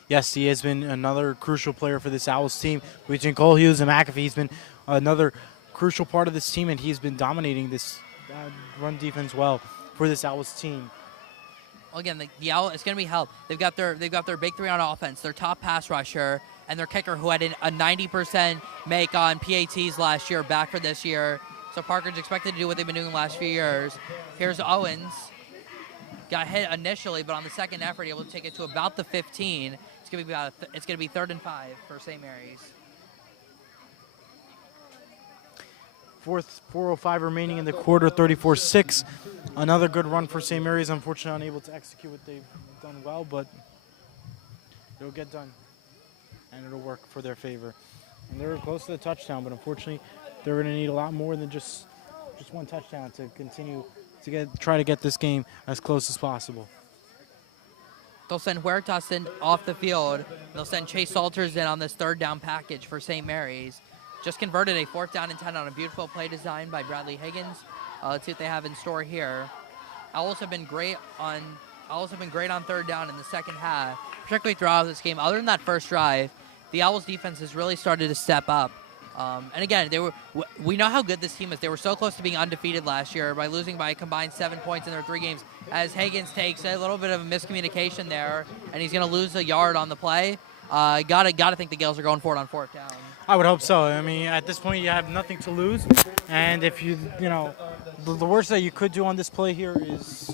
Yes, he has been another crucial player for this Owls team. Between Cole Hughes and McAfee, he's been another crucial part of this team, and he's been dominating this run defense well for this Owls team. Again, the Owl, it's going to be help. They've got their big three on offense, their top pass rusher, and their kicker, who had a 90% make on PATs last year, back for this year. So Parker's expected to do what they've been doing the last few years. Here's Owens. Got hit initially, but on the second effort, able to take it to about the 15. It's going to be 3rd and 5 for St. Mary's. 4:05 remaining in the quarter, 34-6. Another good run for St. Mary's. Unfortunately, unable to execute what they've done well, but it'll get done, and it'll work for their favor. And they're close to the touchdown, but unfortunately, they're going to need a lot more than just one touchdown to continue to try to get this game as close as possible. They'll send Huertas in off the field. They'll send Chase Salters in on this 3rd down package for St. Mary's. Just converted a 4th down and 10 on a beautiful play design by Bradley Higgins. Let's see what they have in store here. Owls have been great on 3rd down in the second half, particularly throughout this game. Other than that first drive, the Owls defense has really started to step up. And again, we know how good this team is. They were so close to being undefeated last year by losing by a combined 7 points in their 3 games. As Higgins takes a little bit of a miscommunication there, and he's going to lose a yard on the play. Gotta think the Gales are going for it on 4th down. I would hope so. I mean, at this point, you have nothing to lose, and if you know, the worst that you could do on this play here is,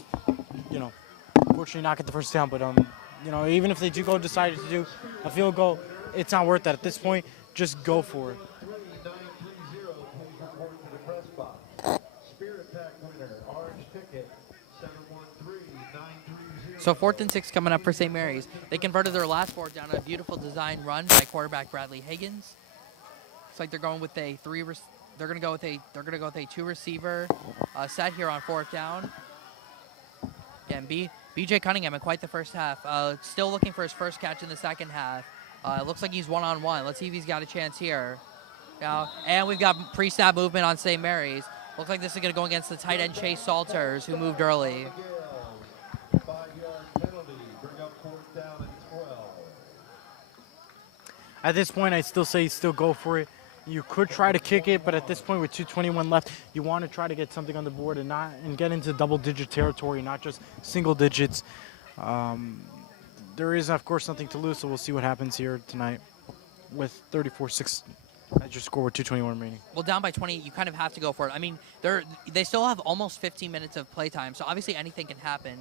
unfortunately not get the first down. But even if they do decide to do a field goal, it's not worth that at this point. Just go for it. 3930, please report to the press box. Spirit Pack winner, orange ticket, 713-930. So 4th and 6 coming up for St. Mary's. They converted their last 4th down on a beautiful design run by quarterback Bradley Higgins. Looks like they're going with a they're going to go with a 2 receiver set here on 4th down. Again, BJ Cunningham in quite the first half. Still looking for his first catch in the second half. Looks like he's one-on-one. Let's see if he's got a chance here. And we've got pre-snap movement on St. Mary's. Looks like this is going to go against the tight end Chase Salters, who moved early. 5-yard penalty, bring up 4th down and 12. At this point, I still say still go for it. You could try to kick it, but at this point with 2:21 left, you want to try to get something on the board and get into double-digit territory, not just single digits. There is, of course, nothing to lose, so we'll see what happens here tonight with 34-6 At your score with 2:21 remaining. Well, down by 20, you kind of have to go for it. I mean, they still have almost 15 minutes of playtime, so obviously anything can happen.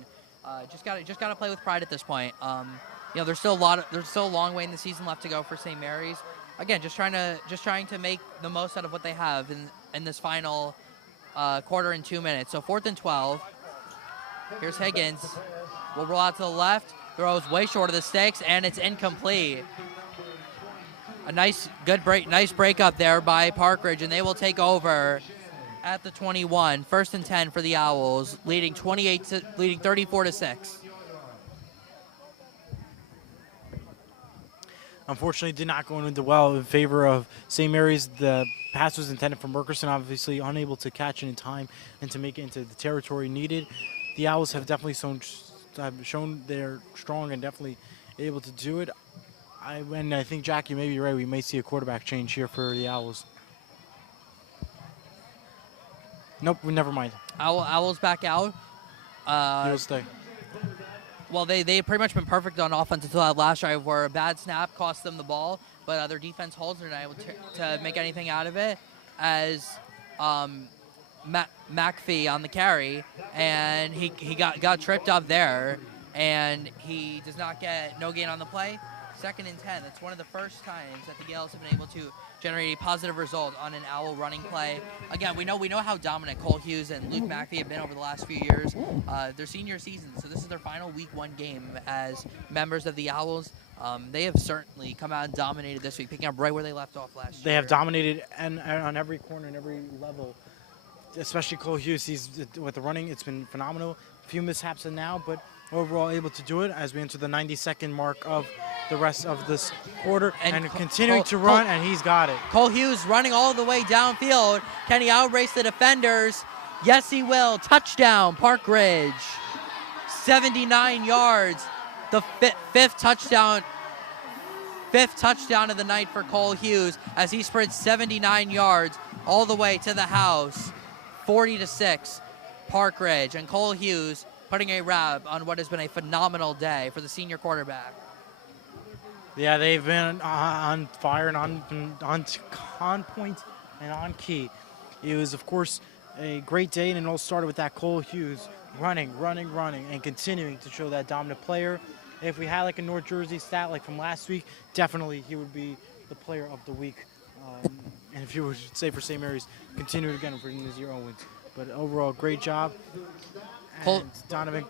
Just gotta play with pride at this point. There's still a long way in the season left to go for St. Mary's. Again, just trying to make the most out of what they have in this final quarter and 2 minutes. So 4th and 12. Here's Higgins. Will roll out to the left. Throws way short of the sticks, and it's incomplete. A nice break up there by Park Ridge, and they will take over at the 21. 1st and 10 for the Owls, leading 34-6. Unfortunately, did not go into well in favor of St. Mary's. The pass was intended for Merkerson, obviously unable to catch it in time and to make it into the territory needed. The Owls have definitely shown they're strong and definitely able to do it. I think, Jack, you may be right. We may see a quarterback change here for the Owls. Nope, never mind. Owls back out. He'll stay. Well, they pretty much been perfect on offense until that last drive where a bad snap cost them the ball, but their defense holds. They're not able to make anything out of it as McPhee on the carry, and he got tripped up there, and he does not get no gain on the play. 2nd and 10. That's one of the first times that the Gales have been able to generate a positive result on an Owl running play. Again, we know how dominant Cole Hughes and Luke McPhee have been over the last few years. Their senior season, so this is their final Week 1 game as members of the Owls. They have certainly come out and dominated this week, picking up right where they left off last year. They have dominated and on every corner and every level, especially Cole Hughes. With the running, it's been phenomenal. A few mishaps now, but overall able to do it as we enter the 90-second mark of the rest of this quarter and continuing to run, and he's got it. Cole Hughes running all the way downfield. Can he outrace the defenders? Yes, he will. Touchdown, Park Ridge. 79 yards. The fifth touchdown of the night for Cole Hughes as he sprints 79 yards all the way to the house. 40-6, Park Ridge. And Cole Hughes putting a wrap on what has been a phenomenal day for the senior quarterback. Yeah, they've been on fire and on point and on key. It was, of course, a great day, and it all started with that Cole Hughes running, and continuing to show that dominant player. If we had like a North Jersey stat like from last week, definitely he would be the player of the week. And if you would say for St. Mary's, continue it again for Nazir Owens. But overall, great job. And Donovan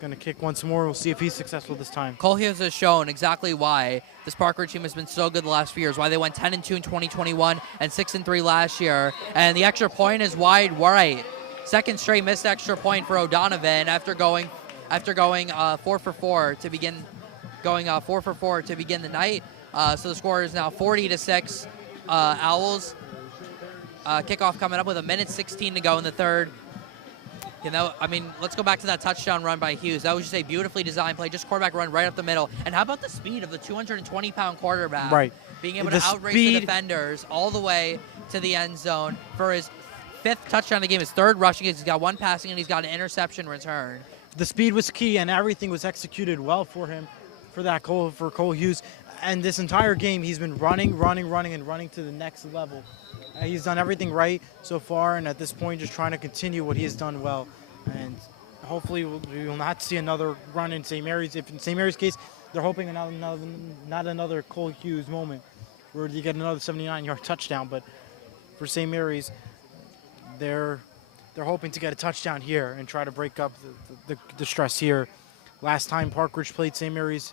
going to kick once more. We'll see if he's successful this time. Cole Hughes has shown exactly why this Park Ridge team has been so good the last few years, why they went 10-2 in 2021 and 6-3 last year. And the extra point is wide right. Second straight missed extra point for O'Donovan after going 4 for 4 to begin the night. So the score is now 40-6. Owls. Kickoff coming up with 1:16 to go in the third. Let's go back to that touchdown run by Hughes. That was just a beautifully designed play, just quarterback run right up the middle. And how about the speed of the 220-pound quarterback? Right. Being able to outrace the defenders all the way to the end zone for his 5th touchdown of the game, his 3rd rushing. He's got 1 passing, and he's got an interception return. The speed was key, and everything was executed well for him, for Cole Hughes. And this entire game, he's been running to the next level. He's done everything right so far, and at this point, just trying to continue what he has done well. And hopefully, we will not see another run in St. Mary's. If in St. Mary's case, they're hoping not another Cole Hughes moment where you get another 79-yard touchdown. But for St. Mary's, they're hoping to get a touchdown here and try to break up the stress here. Last time Park Ridge played St. Mary's,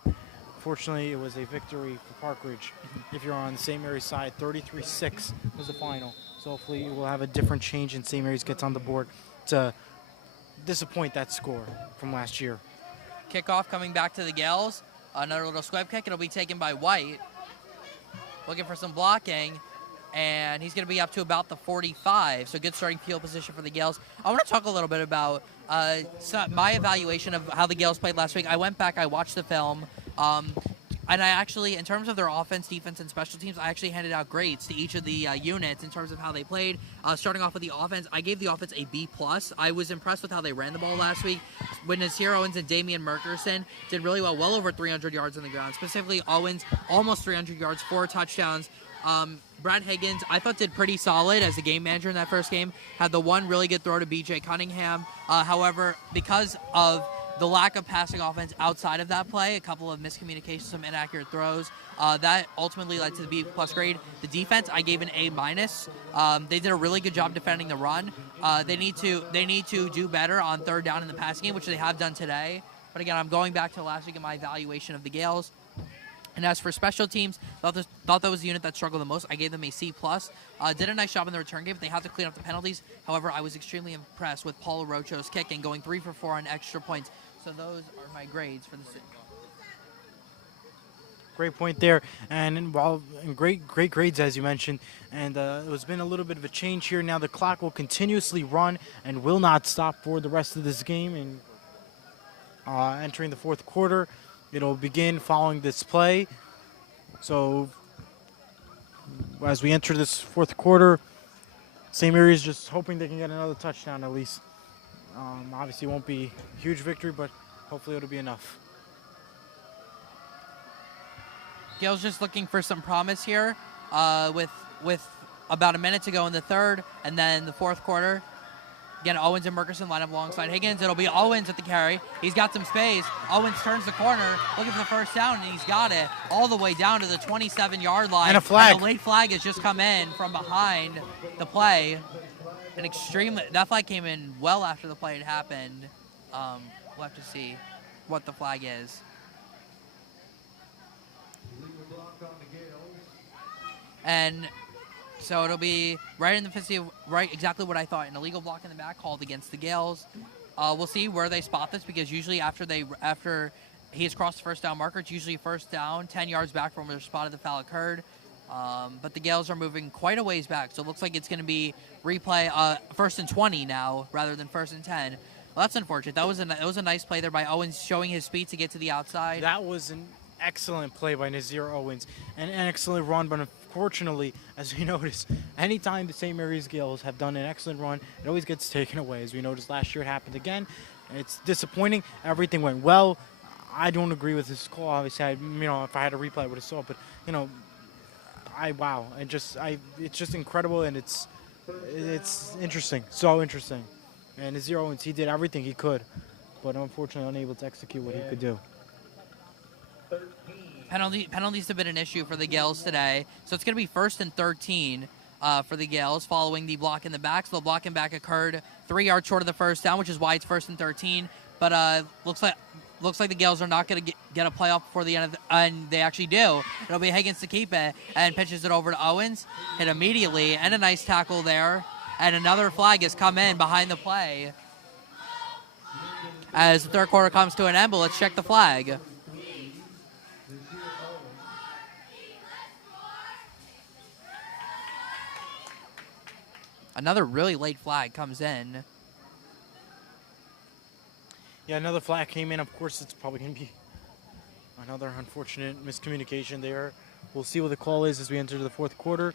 fortunately, it was a victory for Park Ridge. If you're on the St. Mary's side, 33-6 was the final. So hopefully we'll have a different change and St. Mary's gets on the board to disappoint that score from last year. Kickoff coming back to the Gales. Another little squib kick. It'll be taken by White. Looking for some blocking. And he's going to be up to about the 45. So good starting field position for the Gales. I want to talk a little bit about my evaluation of how the Gales played last week. I went back, I watched the film. And I actually, in terms of their offense, defense, and special teams, I actually handed out grades to each of the units in terms of how they played. Starting off with the offense, I gave the offense a B+. I was impressed with how they ran the ball last week. When Nazir Owens and Damian Merkerson did really well over 300 yards on the ground. Specifically, Owens, almost 300 yards, 4 touchdowns. Brad Higgins, I thought, did pretty solid as a game manager in that first game. Had the one really good throw to B.J. Cunningham. However, because of the lack of passing offense outside of that play, a couple of miscommunications, some inaccurate throws, that ultimately led to the B+ grade. The defense, I gave an A-. They did a really good job defending the run. They need to do better on third down in the passing game, which they have done today. But again, I'm going back to last week in my evaluation of the Gales. And as for special teams, thought that was the unit that struggled the most. I gave them a C+. Did a nice job in the return game, but they had to clean up the penalties. However, I was extremely impressed with Paul Rocho's kicking, going 3 for 4 on extra points. So those are my grades for the city. Great point there, and great grades as you mentioned. And there's been a little bit of a change here. Now the clock will continuously run and will not stop for the rest of this game. And entering the fourth quarter, it'll begin following this play. So as we enter this fourth quarter, St. Mary's just hoping they can get another touchdown at least. Obviously, it won't be a huge victory, but hopefully it'll be enough. Gale's just looking for some promise here with about a minute to go in the third, and then the fourth quarter. Again, Owens and Murkison line up alongside Higgins. It'll be Owens at the carry. He's got some space. Owens turns the corner, looking for the first down, and he's got it all the way down to the 27-yard line. And a flag. And the late flag has just come in from behind the play. That flag came in well after the play had happened. We'll have to see what the flag is. And so it'll be right in the vicinity of exactly what I thought. An illegal block in the back called against the Gales. We'll see where they spot this, because usually after he has crossed the first down marker, it's usually first down, 10 yards back from where the spot of the foul occurred. But the Gales are moving quite a ways back, so it looks like it's going to be replay first and 20 now rather than first and 10. Well, that's unfortunate. That was a nice play there by Owens, showing his speed to get to the outside. That was an excellent play by Nazir Owens, and an excellent run, but unfortunately, as we noticed, anytime the St. Mary's Gales have done an excellent run, it always gets taken away. As we noticed last year, it happened again. It's disappointing. Everything went well. I don't agree with this call. Obviously, if I had a replay, I would have saw it. But it's just incredible, and it's interesting, so interesting. And Nazir Owens, he did everything he could, but unfortunately unable to execute what he could do. Penalties have been an issue for the Gales today. So it's going to be first and 13 for the Gales following the block in the back. So the block in back occurred 3 yards short of the first down, which is why it's first and 13. But looks like the Gales are not going to get a playoff before the end and they actually do. It'll be Higgins to keep it and pitches it over to Owens. Hit immediately, and a nice tackle there. And another flag has come in behind the play. As the third quarter comes to an end, but let's check the flag. Another really late flag comes in. Yeah, another flag came in. Of course, it's probably going to be another unfortunate miscommunication there. We'll see what the call is as we enter the fourth quarter.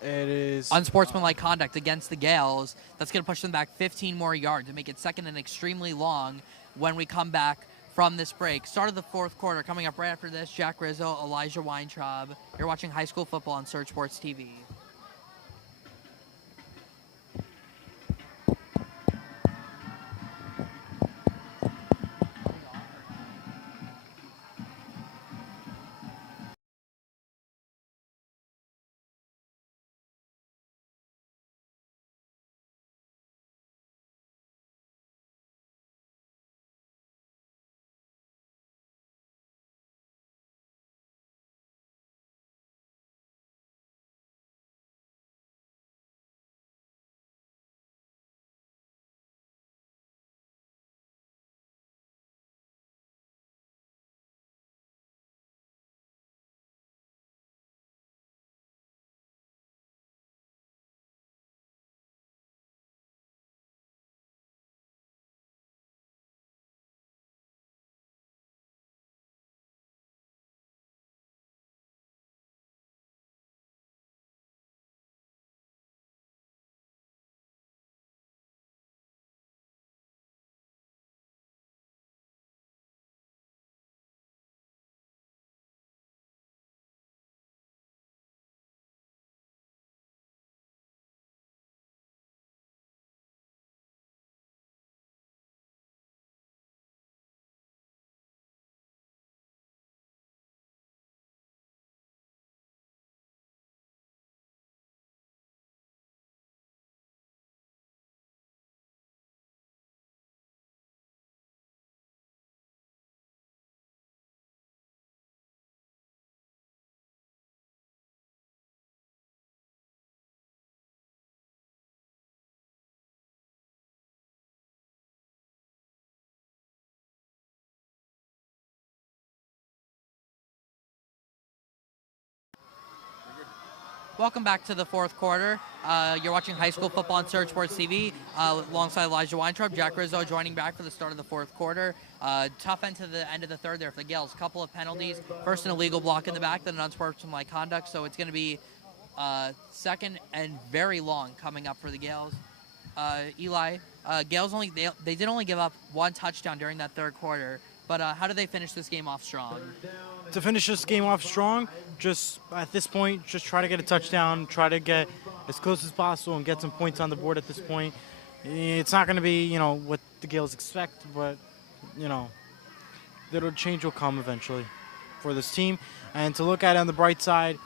It is unsportsmanlike conduct against the Gales. That's going to push them back 15 more yards and make it second and extremely long when we come back from this break. Start of the fourth quarter coming up right after this. Jack Rizzo, Elijah Weintraub. You're watching high school football on Surge Sports TV. Welcome back to the fourth quarter. You're watching High School Football on Surge Sports TV alongside Elijah Weintraub. Jack Rizzo joining back for the start of the fourth quarter. Tough end to the end of the third there for the Gales. Couple of penalties. First, an illegal block in the back, then an unsportsmanlike conduct. So it's going to be second and very long coming up for the Gales. Eli, Gales they did only give up one touchdown during that third quarter. But how did they finish this game off strong? To finish this game off strong, just at this point, just try to get a touchdown, try to get as close as possible and get some points on the board at this point. It's not going to be, what the Gales expect, but, the change will come eventually for this team. And to look at it on the bright side,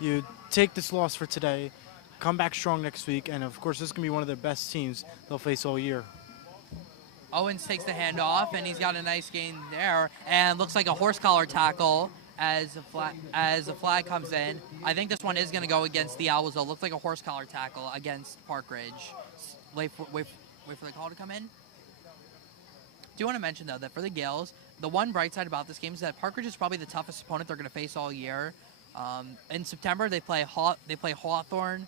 you take this loss for today, come back strong next week, and of course this is going to be one of the best teams they'll face all year. Owens takes the handoff, and he's got a nice gain there, and looks like a horse collar tackle as the flag comes in. I think this one is going to go against the Owls, though. Looks like a horse collar tackle against Park Ridge. Wait for the call to come in. Do you want to mention, though, that for the Gales, the one bright side about this game is that Park Ridge is probably the toughest opponent they're going to face all year. In September, they play Hawthorne.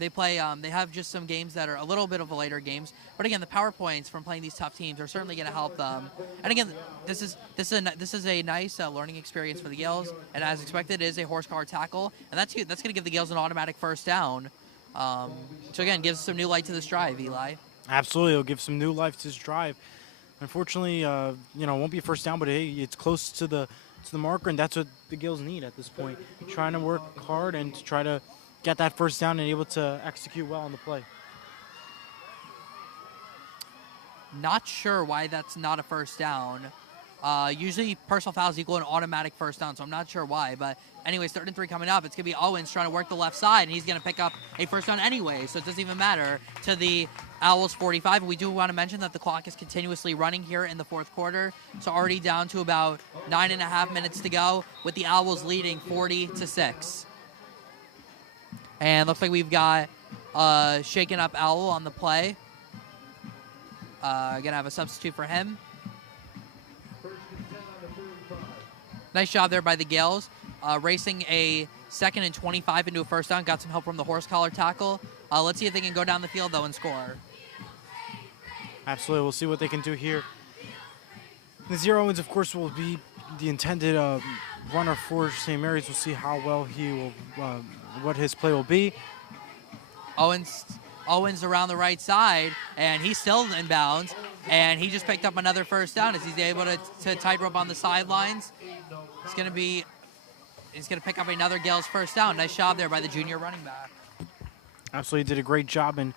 They have just some games that are a little bit of a later games, but again, the PowerPoints from playing these tough teams are certainly going to help them. And again, this is a nice learning experience for the Gales, and as expected, it is a horse collar tackle, and that's going to give the Gales an automatic first down. So again, gives some new light to this drive, Eli. Absolutely, it'll give some new life to this drive. Unfortunately, it won't be a first down, but hey, it's close to the marker, and that's what the Gales need at this point. Trying to work hard and to try to get that first down and able to execute well on the play. Not sure why that's not a first down. Usually personal fouls equal an automatic first down, so I'm not sure why. But anyways, 3rd and 3 coming up. It's going to be Owens trying to work the left side, and he's going to pick up a first down anyway, so it doesn't even matter to the Owls 45. We do want to mention that the clock is continuously running here in the fourth quarter, so already down to about 9.5 minutes to go, with the Owls leading 40-6. And looks like we've got Shaken Up Owl on the play. Gonna have a substitute for him. Nice job there by the Gales. Racing a 2nd and 25 into a first down. Got some help from the horse collar tackle. Let's see if they can go down the field, though, and score. Absolutely. We'll see what they can do here. Nazir Owens, of course, will be the intended runner for St. Mary's. We'll see how well he will, what his play will be. Owens around the right side, and he's still in bounds, and he just picked up another first down as he's able to tightrope on the sidelines. He's going to pick up another Gales first down. Nice job there by the junior running back. Absolutely did a great job, and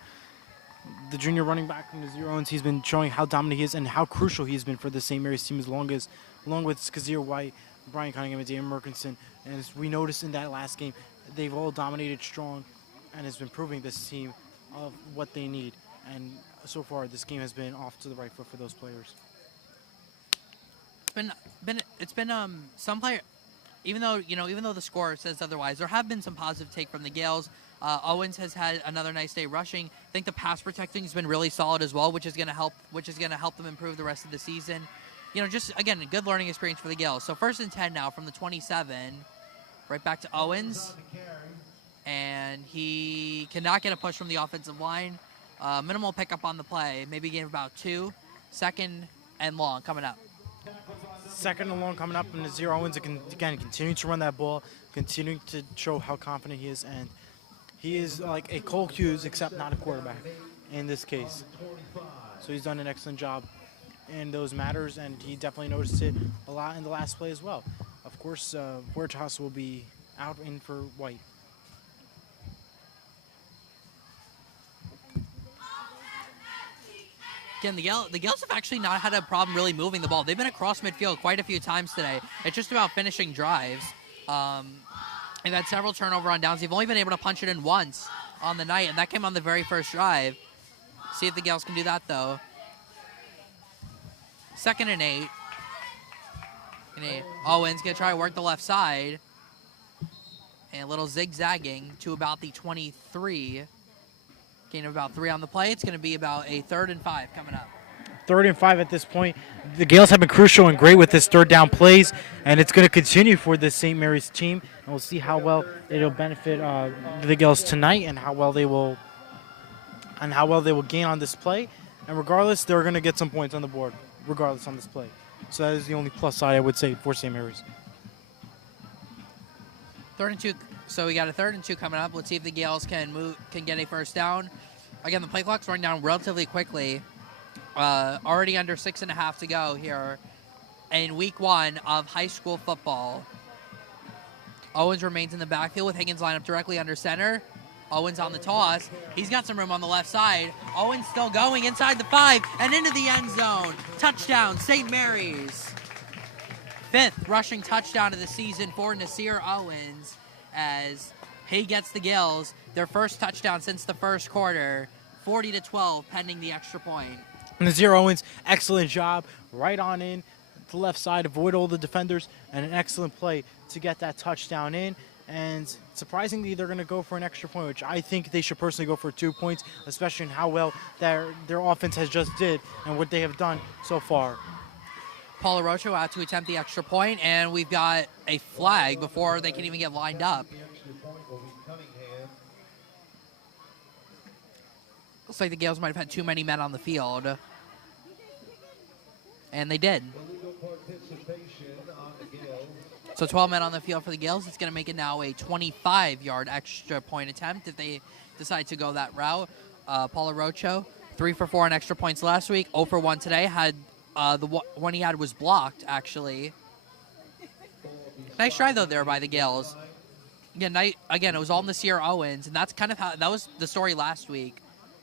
the junior running back from Nazir Owens, he's been showing how dominant he is and how crucial he's been for the St. Mary's team along with Kazir White, Brian Cunningham, and Damon Merkinson. And as we noticed in that last game, they've all dominated strong and has been proving this team of what they need. And so far, this game has been off to the right foot for those players. It's been some player, even though the score says otherwise, there have been some positive take from the Gales. Owens has had another nice day rushing. I think the pass protecting has been really solid as well, which is going to help them improve the rest of the season. Just again, a good learning experience for the Gales. So 1st and 10 now from the 27, right back to Owens, and he cannot get a push from the offensive line. Minimal pickup on the play, maybe gain about 2. 2nd and long coming up. 2nd and long coming up, and Nazir Owens again continuing to run that ball, continuing to show how confident he is, and he is like a Cole Hughes, except not a quarterback in this case. So he's done an excellent job in those matters, and he definitely noticed it a lot in the last play as well. Of course, Huertas will be out in for White. Again, the Gales have actually not had a problem really moving the ball. They've been across midfield quite a few times today. It's just about finishing drives. They've had several turnover on downs. They've only been able to punch it in once on the night, and that came on the very first drive. See if the Gales can do that, though. 2nd and 8. Owens going to try to work the left side. And a little zigzagging to about the 23. Gain of about 3 on the play. It's going to be about a 3rd and 5 coming up. 3rd and 5 at this point. The Gales have been crucial and great with this third down plays, and it's going to continue for this St. Mary's team. And we'll see how well it'll benefit the Gales tonight, and how well they will gain on this play. And regardless, they're going to get some points on the board, regardless on this play. So that is the only plus side I would say for St. Mary's. 3rd and 2. So we got a 3rd and 2 coming up. Let's see if the Gales can get a first down. Again, the play clock's running down relatively quickly. Already under 6.5 to go here in week 1 of high school football. Owens remains in the backfield with Higgins lined up directly under center. Owens on the toss. He's got some room on the left side. Owens still going inside the 5 and into the end zone. Touchdown, St. Mary's. 5th rushing touchdown of the season for Nasir Owens as he gets the Gales their first touchdown since the first quarter. 40-12 pending the extra point. Nasir Owens, excellent job. Right on in to the left side, avoid all the defenders, and an excellent play to get that touchdown in. And surprisingly, they're going to go for an extra point, which I think they should personally go for 2 points, especially in how well their offense has just did and what they have done so far. Paulo Rocho out to attempt the extra point, and we've got a flag before they can even get lined up. Looks like the Gales might have had too many men on the field. And they did. So 12 men on the field for the Gales. It's going to make it now a 25-yard extra point attempt if they decide to go that route. Paulo Rocho, 3 for 4 on extra points last week. 0 for 1 today. Had the one he had was blocked, actually. Nice try, though, there by the Gales. Again, it was all Nasir Owens, and that's kind of how that was the story last week.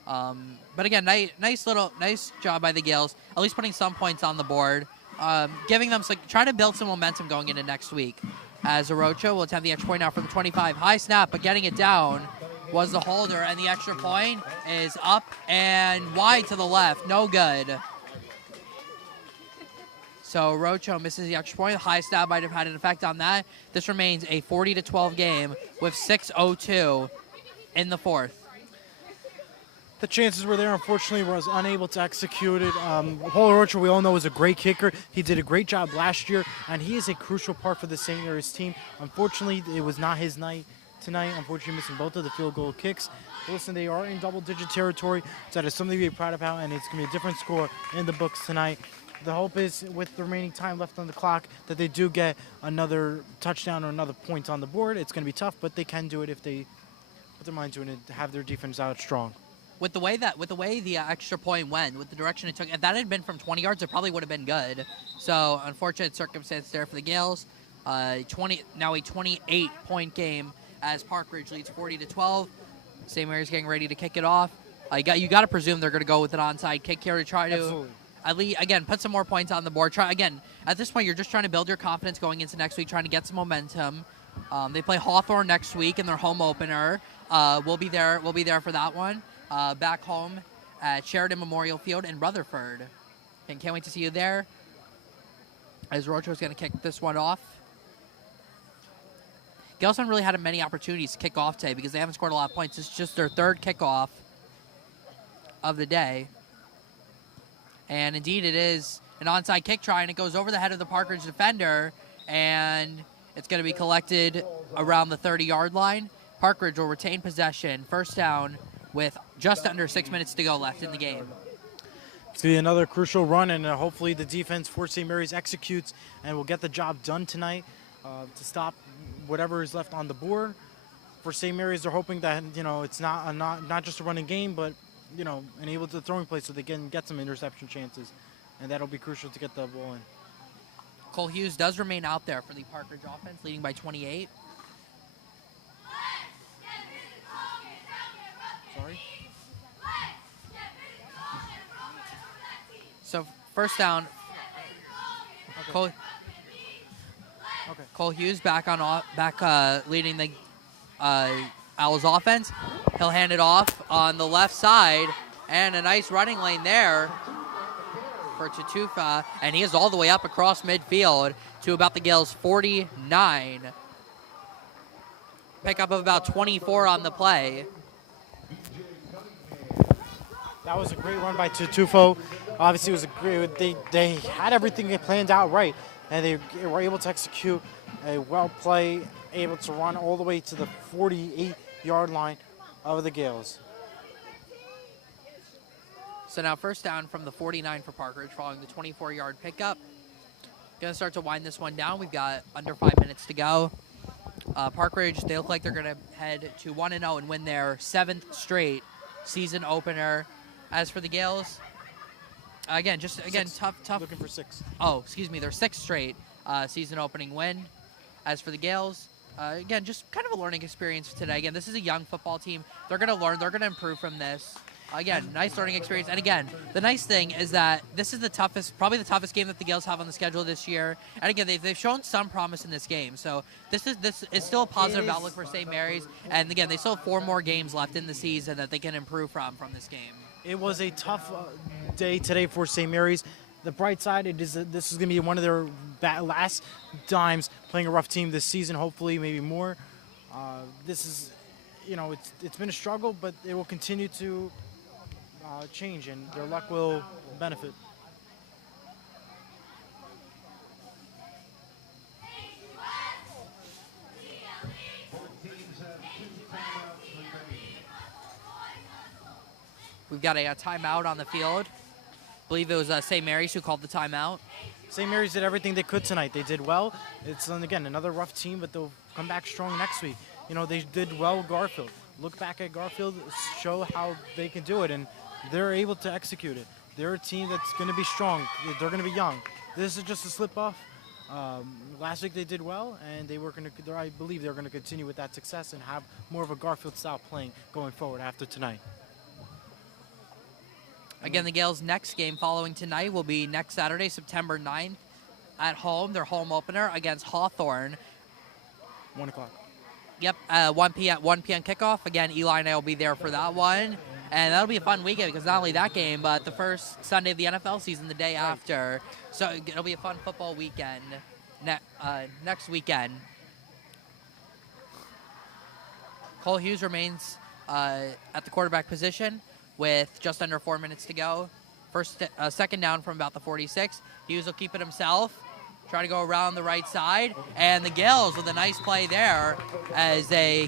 But again, nice job by the Gales, at least putting some points on the board, giving them trying to build some momentum going into next week. As Orocho will attempt the extra point now for the 25. High snap, but getting it down was the holder, and the extra point is up and wide to the left. No good. So Rocho misses the extra point. High snap might have had an effect on that. This remains a 40-12 game with 6:02 in the 4th. The chances were there. Unfortunately, was unable to execute it. Paulo Rocho, we all know, is a great kicker. He did a great job last year, and he is a crucial part for the St. Mary's team. Unfortunately, it was not his night tonight. Unfortunately, missing both of the field goal kicks. But listen, they are in double-digit territory, so that is something to be proud about, and it's going to be a different score in the books tonight. The hope is, with the remaining time left on the clock, that they do get another touchdown or another point on the board. It's going to be tough, but they can do it if they put their mind to it and have their defense out strong. With the way the extra point went, with the direction it took, if that had been from 20 yards, it probably would have been good. So, unfortunate circumstance there for the Gales. Now a 28-point game as Park Ridge leads 40-12. St. Mary's getting ready to kick it off. You got to presume they're going to go with an onside kick here to try to, at least, again, put some more points on the board. At this point, you're just trying to build your confidence going into next week, trying to get some momentum. They play Hawthorne next week in their home opener. We'll be there for that one. Back home at Sheridan Memorial Field in Rutherford. And can't wait to see you there. As Rocho is going to kick this one off. Gales haven't really had many opportunities to kick off today because they haven't scored a lot of points. It's just their 3rd kickoff of the day. And indeed it is an onside kick try, and it goes over the head of the Park Ridge defender, and it's going to be collected around the 30-yard line. Park Ridge will retain possession. First down with just under 6 minutes to go left in the game. It's going to be another crucial run, and hopefully the defense for St. Mary's executes and will get the job done tonight to stop whatever is left on the board. For St. Mary's, they're hoping that, it's not just a running game, but, enable the throwing play so they can get some interception chances, and that'll be crucial to get the ball in. Cole Hughes does remain out there for the Park Ridge offense, leading by 28. So first down, Cole Hughes back leading the Owls offense. He'll hand it off on the left side, and a nice running lane there for Tatufa, and he is all the way up across midfield to about the Gales 49. Pickup of about 24 on the play. That was a great run by Tufo. Obviously, it was a great. They had everything planned out right, and they were able to execute a well play, able to run all the way to the 48-yard line of the Gales. So now first down from the 49 for Park Ridge following the 24-yard pickup. Going to start to wind this one down. We've got under 5 minutes to go. Park Ridge, they look like they're going to head to 1-0 and win their 7th straight season opener. As for the Gales, tough. Looking for 6. Oh, excuse me, their 6th straight season opening win. As for the Gales, again, just kind of a learning experience today. Again, this is a young football team. They're going to learn. They're going to improve from this. Again, nice learning experience. And again, the nice thing is that this is probably the toughest game that the Gales have on the schedule this year. And again, they've shown some promise in this game. So this is still a positive outlook for St. Mary's. And again, they still have 4 more games left in the season that they can improve from this game. It was a tough day today for St. Mary's. The bright side, this is going to be one of their last times playing a rough team this season. Hopefully, maybe more. This is, it's been a struggle, but it will continue to change, and their luck will benefit. We've got a timeout on the field. I believe it was St. Mary's who called the timeout. St. Mary's did everything they could tonight. They did well. It's, again, another rough team, but they'll come back strong next week. They did well with Garfield. Look back at Garfield, show how they can do it, and they're able to execute it. They're a team that's going to be strong. They're going to be young. This is just a slip-off. Last week they did well, and I believe they're going to continue with that success and have more of a Garfield-style playing going forward after tonight. Again, the Gales' next game following tonight will be next Saturday, September 9th, at home. Their home opener against Hawthorne. 1 o'clock. Yep, 1 p.m. kickoff. Again, Eli and I will be there for that one. And that'll be a fun weekend because not only that game, but the first Sunday of the NFL season the day after. So it'll be a fun football weekend next weekend. Cole Hughes remains at the quarterback position with just under 4 minutes to go. Second down from about the 46. Hughes will keep it himself. Try to go around the right side. And the Gales with a nice play there as a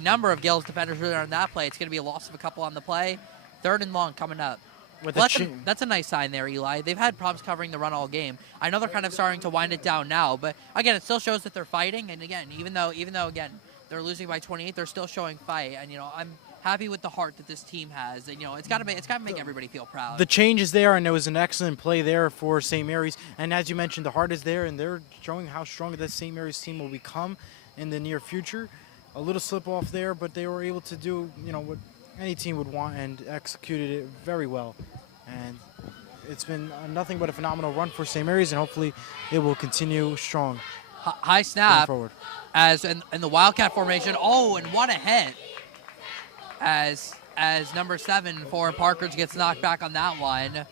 number of Gales defenders really are on that play. It's going to be a loss of a couple on the play. 3rd and long coming up. That's a nice sign there, Eli. They've had problems covering the run all game. I know they're kind of starting to wind it down now, but again, it still shows that they're fighting. And again, even though again they're losing by 28, they're still showing fight. And I'm happy with the heart that this team has. And it's got to make everybody feel proud. The change is there, and it was an excellent play there for St. Mary's. And as you mentioned, the heart is there, and they're showing how strong this St. Mary's team will become in the near future. A little slip off there, but they were able to do what any team would want and executed it very well. And it's been nothing but a phenomenal run for St. Mary's, and hopefully it will continue strong. High snap forward. As in the Wildcat formation. Oh, and what a hit as number 7 for Park Ridge gets knocked back on that one.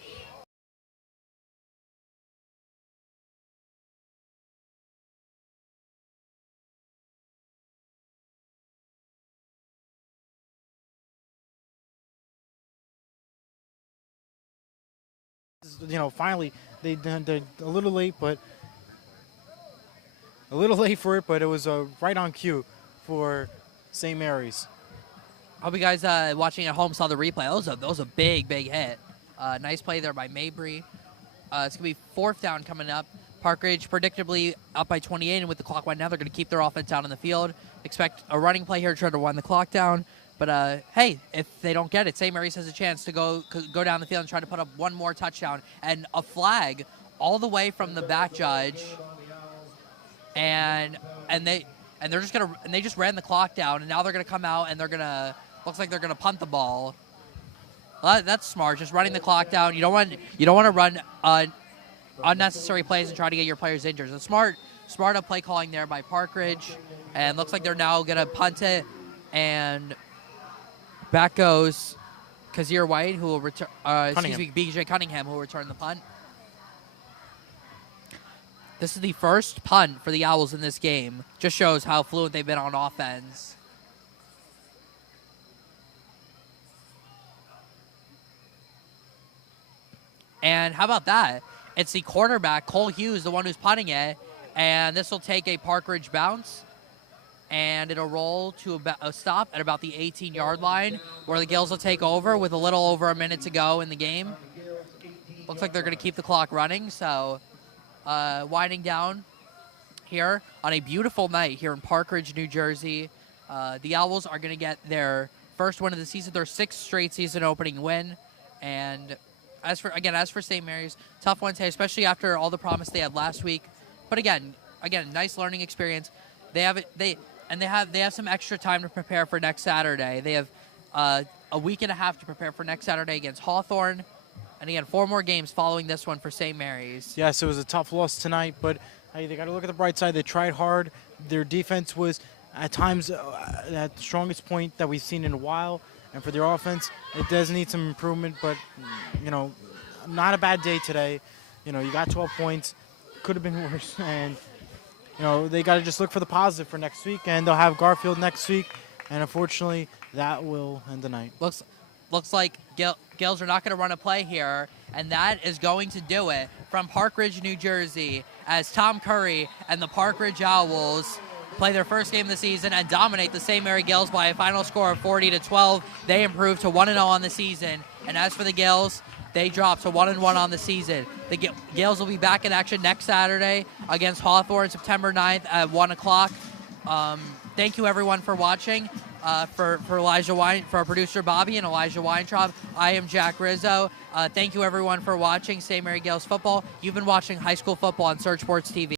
Finally, they're a little late, but it was right on cue for St. Mary's. I hope you guys watching at home saw the replay. That was a big hit. Nice play there by Mabry. It's going to be 4th down coming up. Park Ridge predictably up by 28, and with the clock winding down, they're going to keep their offense out on the field. Expect a running play here to try to wind the clock down. But, hey, if they don't get it, St. Mary's has a chance to go down the field and try to put up one more touchdown. And a flag all the way from the back judge. And they just ran the clock down, and now they're going to come out and looks like they're going to punt the ball. Well, that's smart, just running the clock down. You don't want to run unnecessary plays and try to get your players injured. So smart up play calling there by Park Ridge. And looks like they're now going to punt it, and back goes Kazir White, who will return. BJ Cunningham, who will return the punt. This is the first punt for the Owls in this game. Just shows how fluent they've been on offense. And how about that? It's the quarterback, Cole Hughes, the one who's punting it. And this will take a Park Ridge bounce. And it'll roll to a stop at about the 18-yard line, where the Gales will take over with a little over a minute to go in the game. Looks like they're going to keep the clock running. So winding down here on a beautiful night here in Park Ridge, New Jersey. The Owls are going to get their first win of the season, their 6th straight season opening win. And as for St. Mary's, tough one today, especially after all the promise they had last week. But again, nice learning experience. They have some extra time to prepare for next Saturday. They have a week and a half to prepare for next Saturday against Hawthorne. And again, 4 more games following this one for St. Mary's. Yes, it was a tough loss tonight, but hey, they got to look at the bright side. They tried hard. Their defense was at times at the strongest point that we've seen in a while. And for their offense, it does need some improvement, but, not a bad day today. You got 12 points. Could have been worse. And, they got to just look for the positive for next week. And they'll have Garfield next week. And unfortunately, that will end the night. Looks like Gales are not going to run a play here, and that is going to do it from Park Ridge, New Jersey, as Tom Curry and the Park Ridge Owls play their first game of the season and dominate the St. Mary Gales by a final score of 40-12. They improve to 1-0 on the season, and as for the Gales, they drop to 1-1 on the season. The Gales will be back in action next Saturday against Hawthorne, September 9th at 1 o'clock. Thank you, everyone, for watching. For our producer Bobby and Elijah Weintraub, I am Jack Rizzo. Thank you, everyone, for watching St. Mary Gales football. You've been watching high school football on Surge Sports TV.